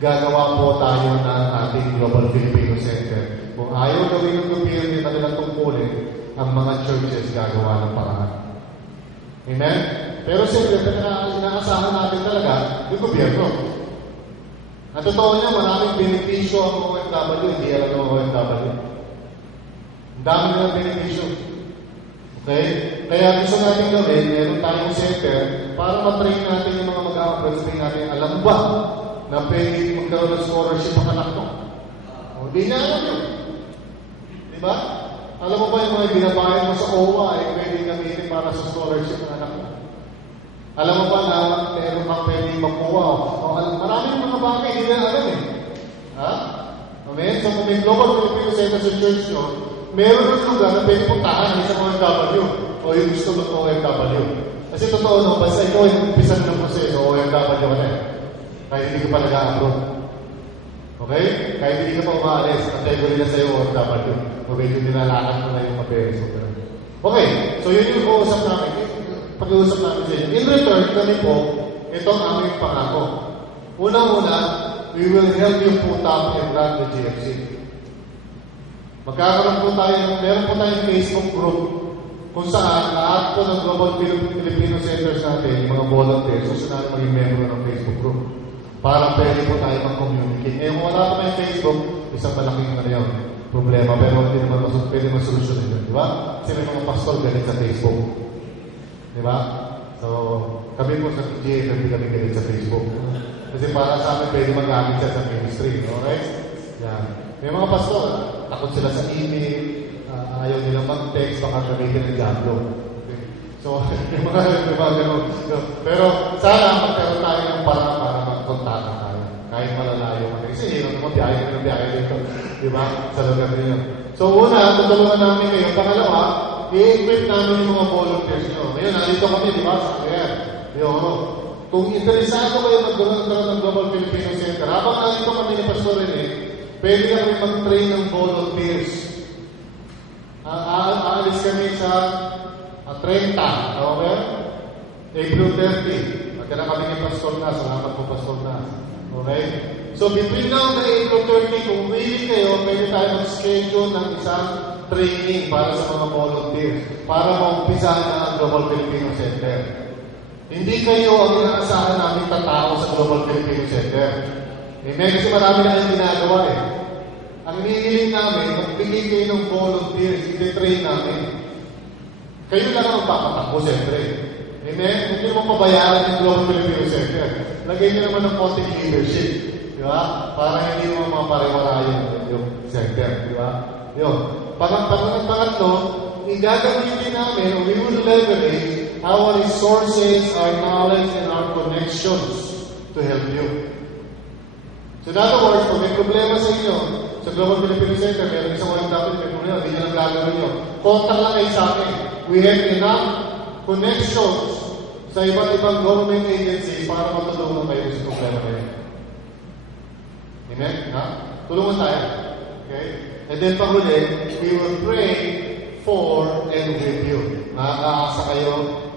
Gagawa po tayo ng ating Global Filipino Center. Kung ayaw gawin ng gobyerno na nilang tungkulin, ang mga churches gagawa ng paraan. Amen? Pero siyempre, inaasahan natin talaga yung gobyerno. Ang totoo niya, maraming benepisyo ang OFW, hindi alam ng OFW. Ang dami ng benepisyo. Okay? Kaya gusto natin gawin, meron tayong center para matrain natin yung mga mag-a-approach natin. Alam ba na pwede magkaroon ng scholarship ang anak mo? Hindi niya alam yun. Diba? Alam mo ba yung mga binabayad mo sa OWA ay pwede gamitin para sa scholarship ng anak mo? Alam mo ba na meron kang pwede makuha? Maraming mga bagay, hindi na alam eh. Ha? Amen? So kung may Global Filipino Center sa church nyo, meron ng lugar na pwede puntahan sa mga OFW o yung gusto ng OFW. Kasi totoo no, basta ikaw ay umpisa ng proseso, OFW ka na eh. Kahit hindi ka pa nag-a-upload. Okay? Kahit hindi ka pa umaalis, natego nila sa'yo OFW. Okay, yung nilalakad mo na yung papeles. Okay, so yun yung uusap namin. Pag-uusap namin sa inyo. In return, kami po, ito ang aming pangako. Unang-una, we will help you put up and run the GFC. Magkakaroon po tayo, meron po tayong Facebook group kung saan lahat po ng Global Filipino Centers natin, yung mga volunteers, gusto natin maging member ng Facebook group. Para pwede po tayo mag-communicate. Eh, kung wala pa tayong Facebook, isang malaking yun, problema, pero hindi naman pwede masolusyonin yun, di ba? Kasi may mga pastor galit sa Facebook. Di ba? So, kami po sa PGA, hindi kami galit sa Facebook. Kasi para sa amin, pwede magamit siya sa ministry. Okay? Yan. May mga pastor, takot sila sa email, ayaw nilang mag-text, baka gamitin ng Diablo. Okay? So, yung mga gano'n. Pero, sana magkaroon tayo ng parang para magkontakta tayo. Kahit malalayo kami. Kasi yun, biyahe dito. Di ba? Sa lugar nyo. So, una, tutulungan namin kayo. Pangalawa, i-equip namin yung mga volunteers nyo. Ngayon, nandito kami, di ba? Sa kaya. Kung interesado kayo magkaroon ng Global Filipino Center, habang nandito kami ni Pastor Rene, pwede kami mag-train ng volunteers. Aalis kami sa 30, okay? April 30. Magkala kami ni Pastor na. Salamat po, Pastor na. Okay? So, between now and April 30, kung willing kayo, pwede tayo mag-schedule ng isang training para sa mga volunteers para maumpisahan na ang Global Filipino Center. Hindi kayo ang inaasahan namin tatao sa Global Filipino Center. Kasi marami na kayong ginagawa eh. ang hinihiling namin, magbigay kayo ng volunteers, i-train namin. Kayo lang ang papatakbo, siyempre. Amen? Hindi mo pabayaran yung Global Filipino Center. Lagay nyo naman ng konting leadership. Di ba? Para hindi mo maparewala yung center. Di ba? Yun. Pangatlo, igagamitin namin, we will leverage our resources, our knowledge, and our connections to help you. So in other words, kung may problema sa inyo, sa Global Filipino Center, meron isang walang dapat, may problema, hindi nyo lang gagawin nyo. Contact lang kayo sa akin. We have enough connections sa iba't ibang government agency para matulungan kayo sa problema kayo. Amen? Ha? Tulungan tayo. Okay? And then panghuli, we will pray for and with you. Nakakaasa kayo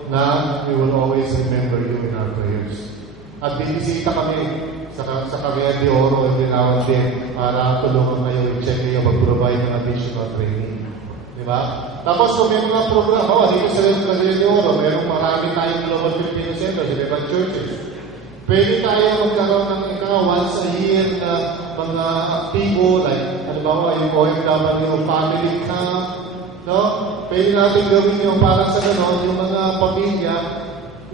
na we will always remember you in our prayers. At bibisita kami sa Cagayan de Oro every now and then para tulungan kayo, i-check kayo, mag-provide ng additional training. Di ba? Tapos kung may mga program, dito sa Cagayan de Oro, merong marami tayong Global Filipino Center, sa ibang churches. Pwede tayo magkaroon ng once a year na mga aktibo, like, yung OFW family camp, no? Pwede natin gawin yung parang sa gano'n, yung mga pamilya,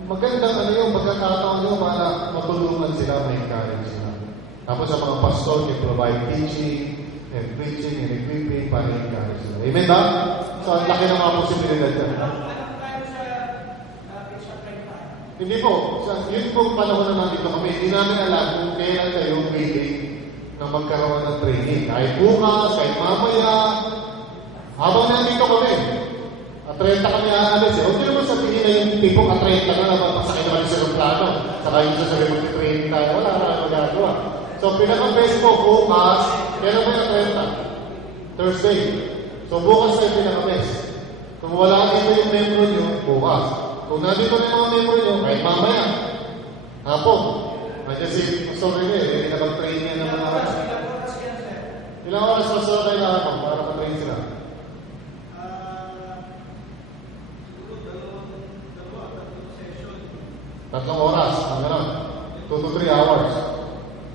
magandang pagkakataon nyo para matulungan sila, ma-encourage sila. Tapos sa mga pastor, you provide teaching and preaching and equipping para encourage sila. Amen ba? So, ang laki ng mga posibilidad dyan. Hindi po. Yun po panahon na nandito kami. Hindi namin alam kung kailan kayo willing na magkaroon ng training. Kahit bukas, kahit mamaya. Habang nandito kami, at 30 kami aalis. Huwag nyo naman sabihin na yung tipong at 30 na napapasakit naman sa plano. Saka yung sasabihin mag-training tayo. Wala na magagawa. So, pinaka-best po, bukas, kailan ba yung 30? Thursday. So, bukas na yung pinaka-best. Kung wala dito yung membro nyo, bukas. Kung nandito na yung mga membro nyo, kahit mamaya. Hapon. Kasi, sorry na eh, nakag-train yan ng mga oras. Ilang oras pa sila kayo na hapon para mag-train sila? Tatlong oras, ang gano'n. 2 to 3 hours.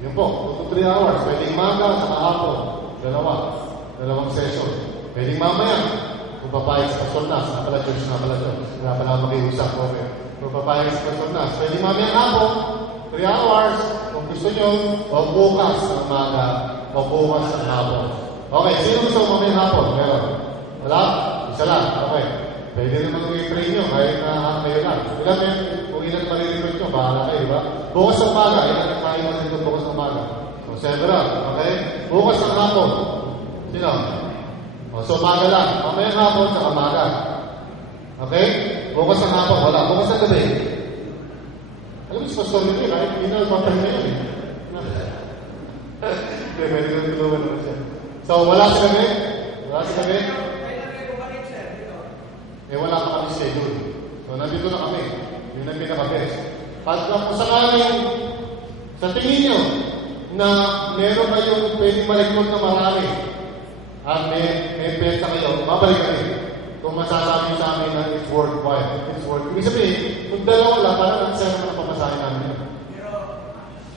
Yun po, 2 to 3 hours. Pwedeng maga sa hapon. Dalawang session. Pwedeng mamaya. Kung papayag sa pastor nas, napala church, na pala makiusap. Okay. Kung papayag sa pastor nas, pwedeng mamaya hapon. 3 hours. Kung gusto nyo, o bukas ng maga, o bukas ng hapon. Okay, sino gusto mamaya hapon? Meron. Wala? Isa lang. Okay. Pwede naman i-train nyo kahit na kayo lang. Kung ilan marirecord nyo, bahala kayo, diba? Bukas ng umaga, ilan kayo marirecord bukas ng umaga? O, several, okay? Bukas ng hapon. Sino? O, so umaga lang. Mamaya hapon, saka umaga. Okay? Bukas ng hapon, wala. Bukas ng gabi. Alam mo, sa story nyo, kahit hindi na papahin na yun. Okay, pwede ko tulungan naman siya. So, wala sa gabi? Wala sa gabi? Wala pa kami schedule. So, nandito na kami. Yun ang pinaka-best. Pag sakaling sa tingin nyo na meron kayong pwedeng malikod na marami at may penta kayo, mabalik kami. Kung masasabi sa amin na it's worthwhile. It's worth. Ibig sabihin, kung dalawa lang, parang ang sero na pamasahin namin. Pero,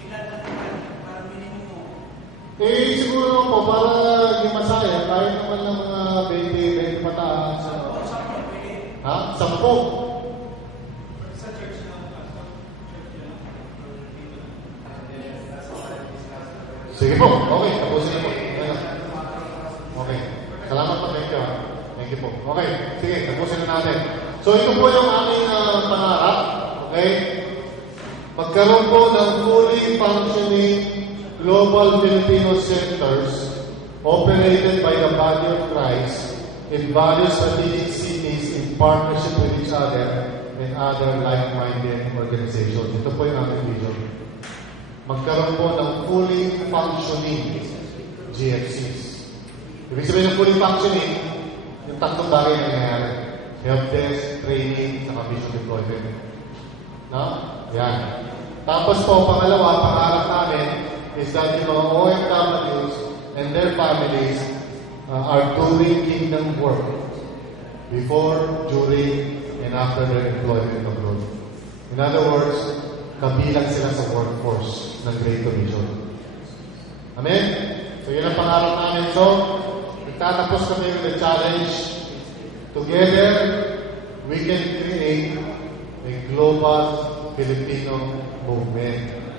ilan na parang minimum mo? Siguro po, para hindi masaya, kahit naman ng mga 20 pataas. Ha? 10? Sa church na. Sige po. Okay. Tapusin na po. Okay. Salamat po. Thank you. Thank you po. Okay. Sige. Tapusin na natin. So, ito po yung aming pangarap. Okay? Magkaroon po ng fully functioning global Filipino centers operated by the body of Christ in various strategic cities in partnership with each other and other like-minded organizations. Ito po yung aming vision. Magkaroon po ng fully functioning GFCs. Ibig sabihin ng fully functioning, yung tatlong bagay na nangyayari. Help desk, training, saka mission deployment. No? Yan. Tapos po, pangalawa, pangarap namin is that yung mga OFWs and their families are doing kingdom work before, during, and after their employment abroad. In other words, kabilang sila sa workforce ng Great Commission. Amen? So yun ang pangarap namin. So, nagtatapos kami with the challenge. Together, we can create a global Filipino movement.